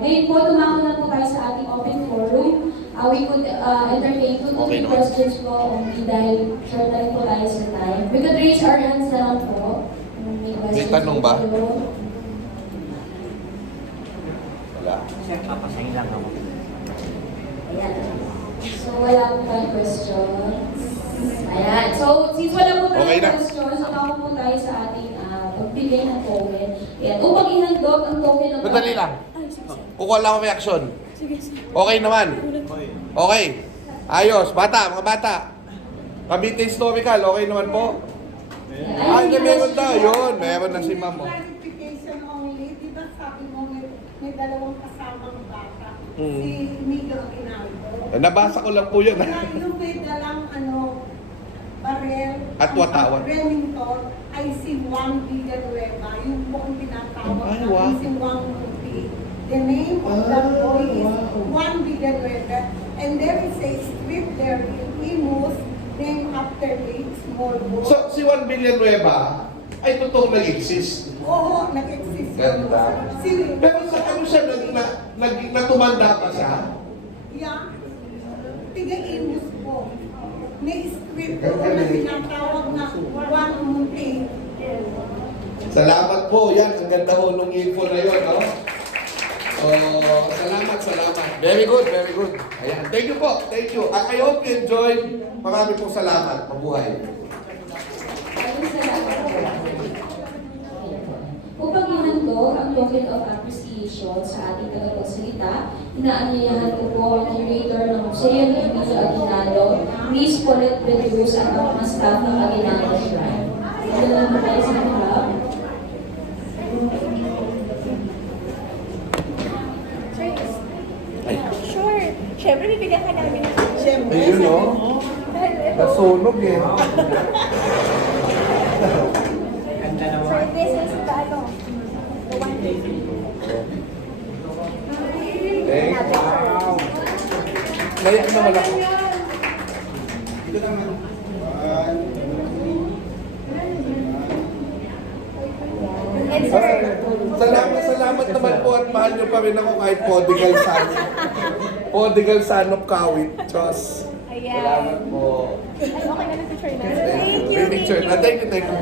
ngayon po, tumako na po tayo sa ating open forum. We could entertain 2 to 3 questions po only dahil short time po tayo sa time. We could raise our hands na lang po. May questions tanong ba? po. Wala. Papasahin lang ako. Ayan. So, wala po tayong questions. Ayan. So, since wala po tayong Okay na. questions, tumako po tayo sa ating pagbigay ng token. Ayan. Upang ihandog ang token ng... Madali lang. Kukuha lang ako reaction. Okay naman. Okay. Ayos. Bata, mga bata. Cavite Historical, okay naman po? Ay, hindi, meron daw. Yun, meron na si ma'am. Clarification only, di ba sabi mo may dalawang kasamang bata, Mm. si Miguel Aguinaldo. Nabasa ko lang po yun. Kaya yung may dalang barel At watawan. Remington ay si Juan Villanueva, yung po ang tinatawag Ay, na wow. si Juan Muti. The name of that boy is Juan Villanueva, and there is a street there in Imus named after a small boy. So, si Juan Villanueva ay totoong nag-exist. Oo, nag-exist. Ganda. Pero sa ano siya, natumanda pa siya? Yeah. Tiga-Imus po. May street po na tinatawag na Juan Muti. Salamat po. Yan, ang ganda ho nung info na yun, no? Salamat. Very good, very good. Ayan. Thank you po. Thank you. I hope you enjoyed. Marami pong salamat. Mabuhay. Maraming salamat po. Upang ihandog ang token of appreciation sa ating tagapagsalita, inaanyayahan ko po ang curator ng Museo ni Emilio Aguinaldo, Miss Paulette Bedrus at ang mga staff ng Aguinaldo Shrine. Ito lang po tayo sa mga. Sure. Siyempre, bibigyan ka namin. Siyempre. Ayun, no? Nasunog eh. Ganda So, naman. this is the ano, the one Thank you. Naiyak naman ako. And sir, Salamat naman po at mahal niyo pa rin ako kahit prodigal son. Prodigal son of Kawit. Diyos. ayan. Salamat po. Ay, okay na na picture na. Thank Thank you. you. May picture na. Thank you. Thank you.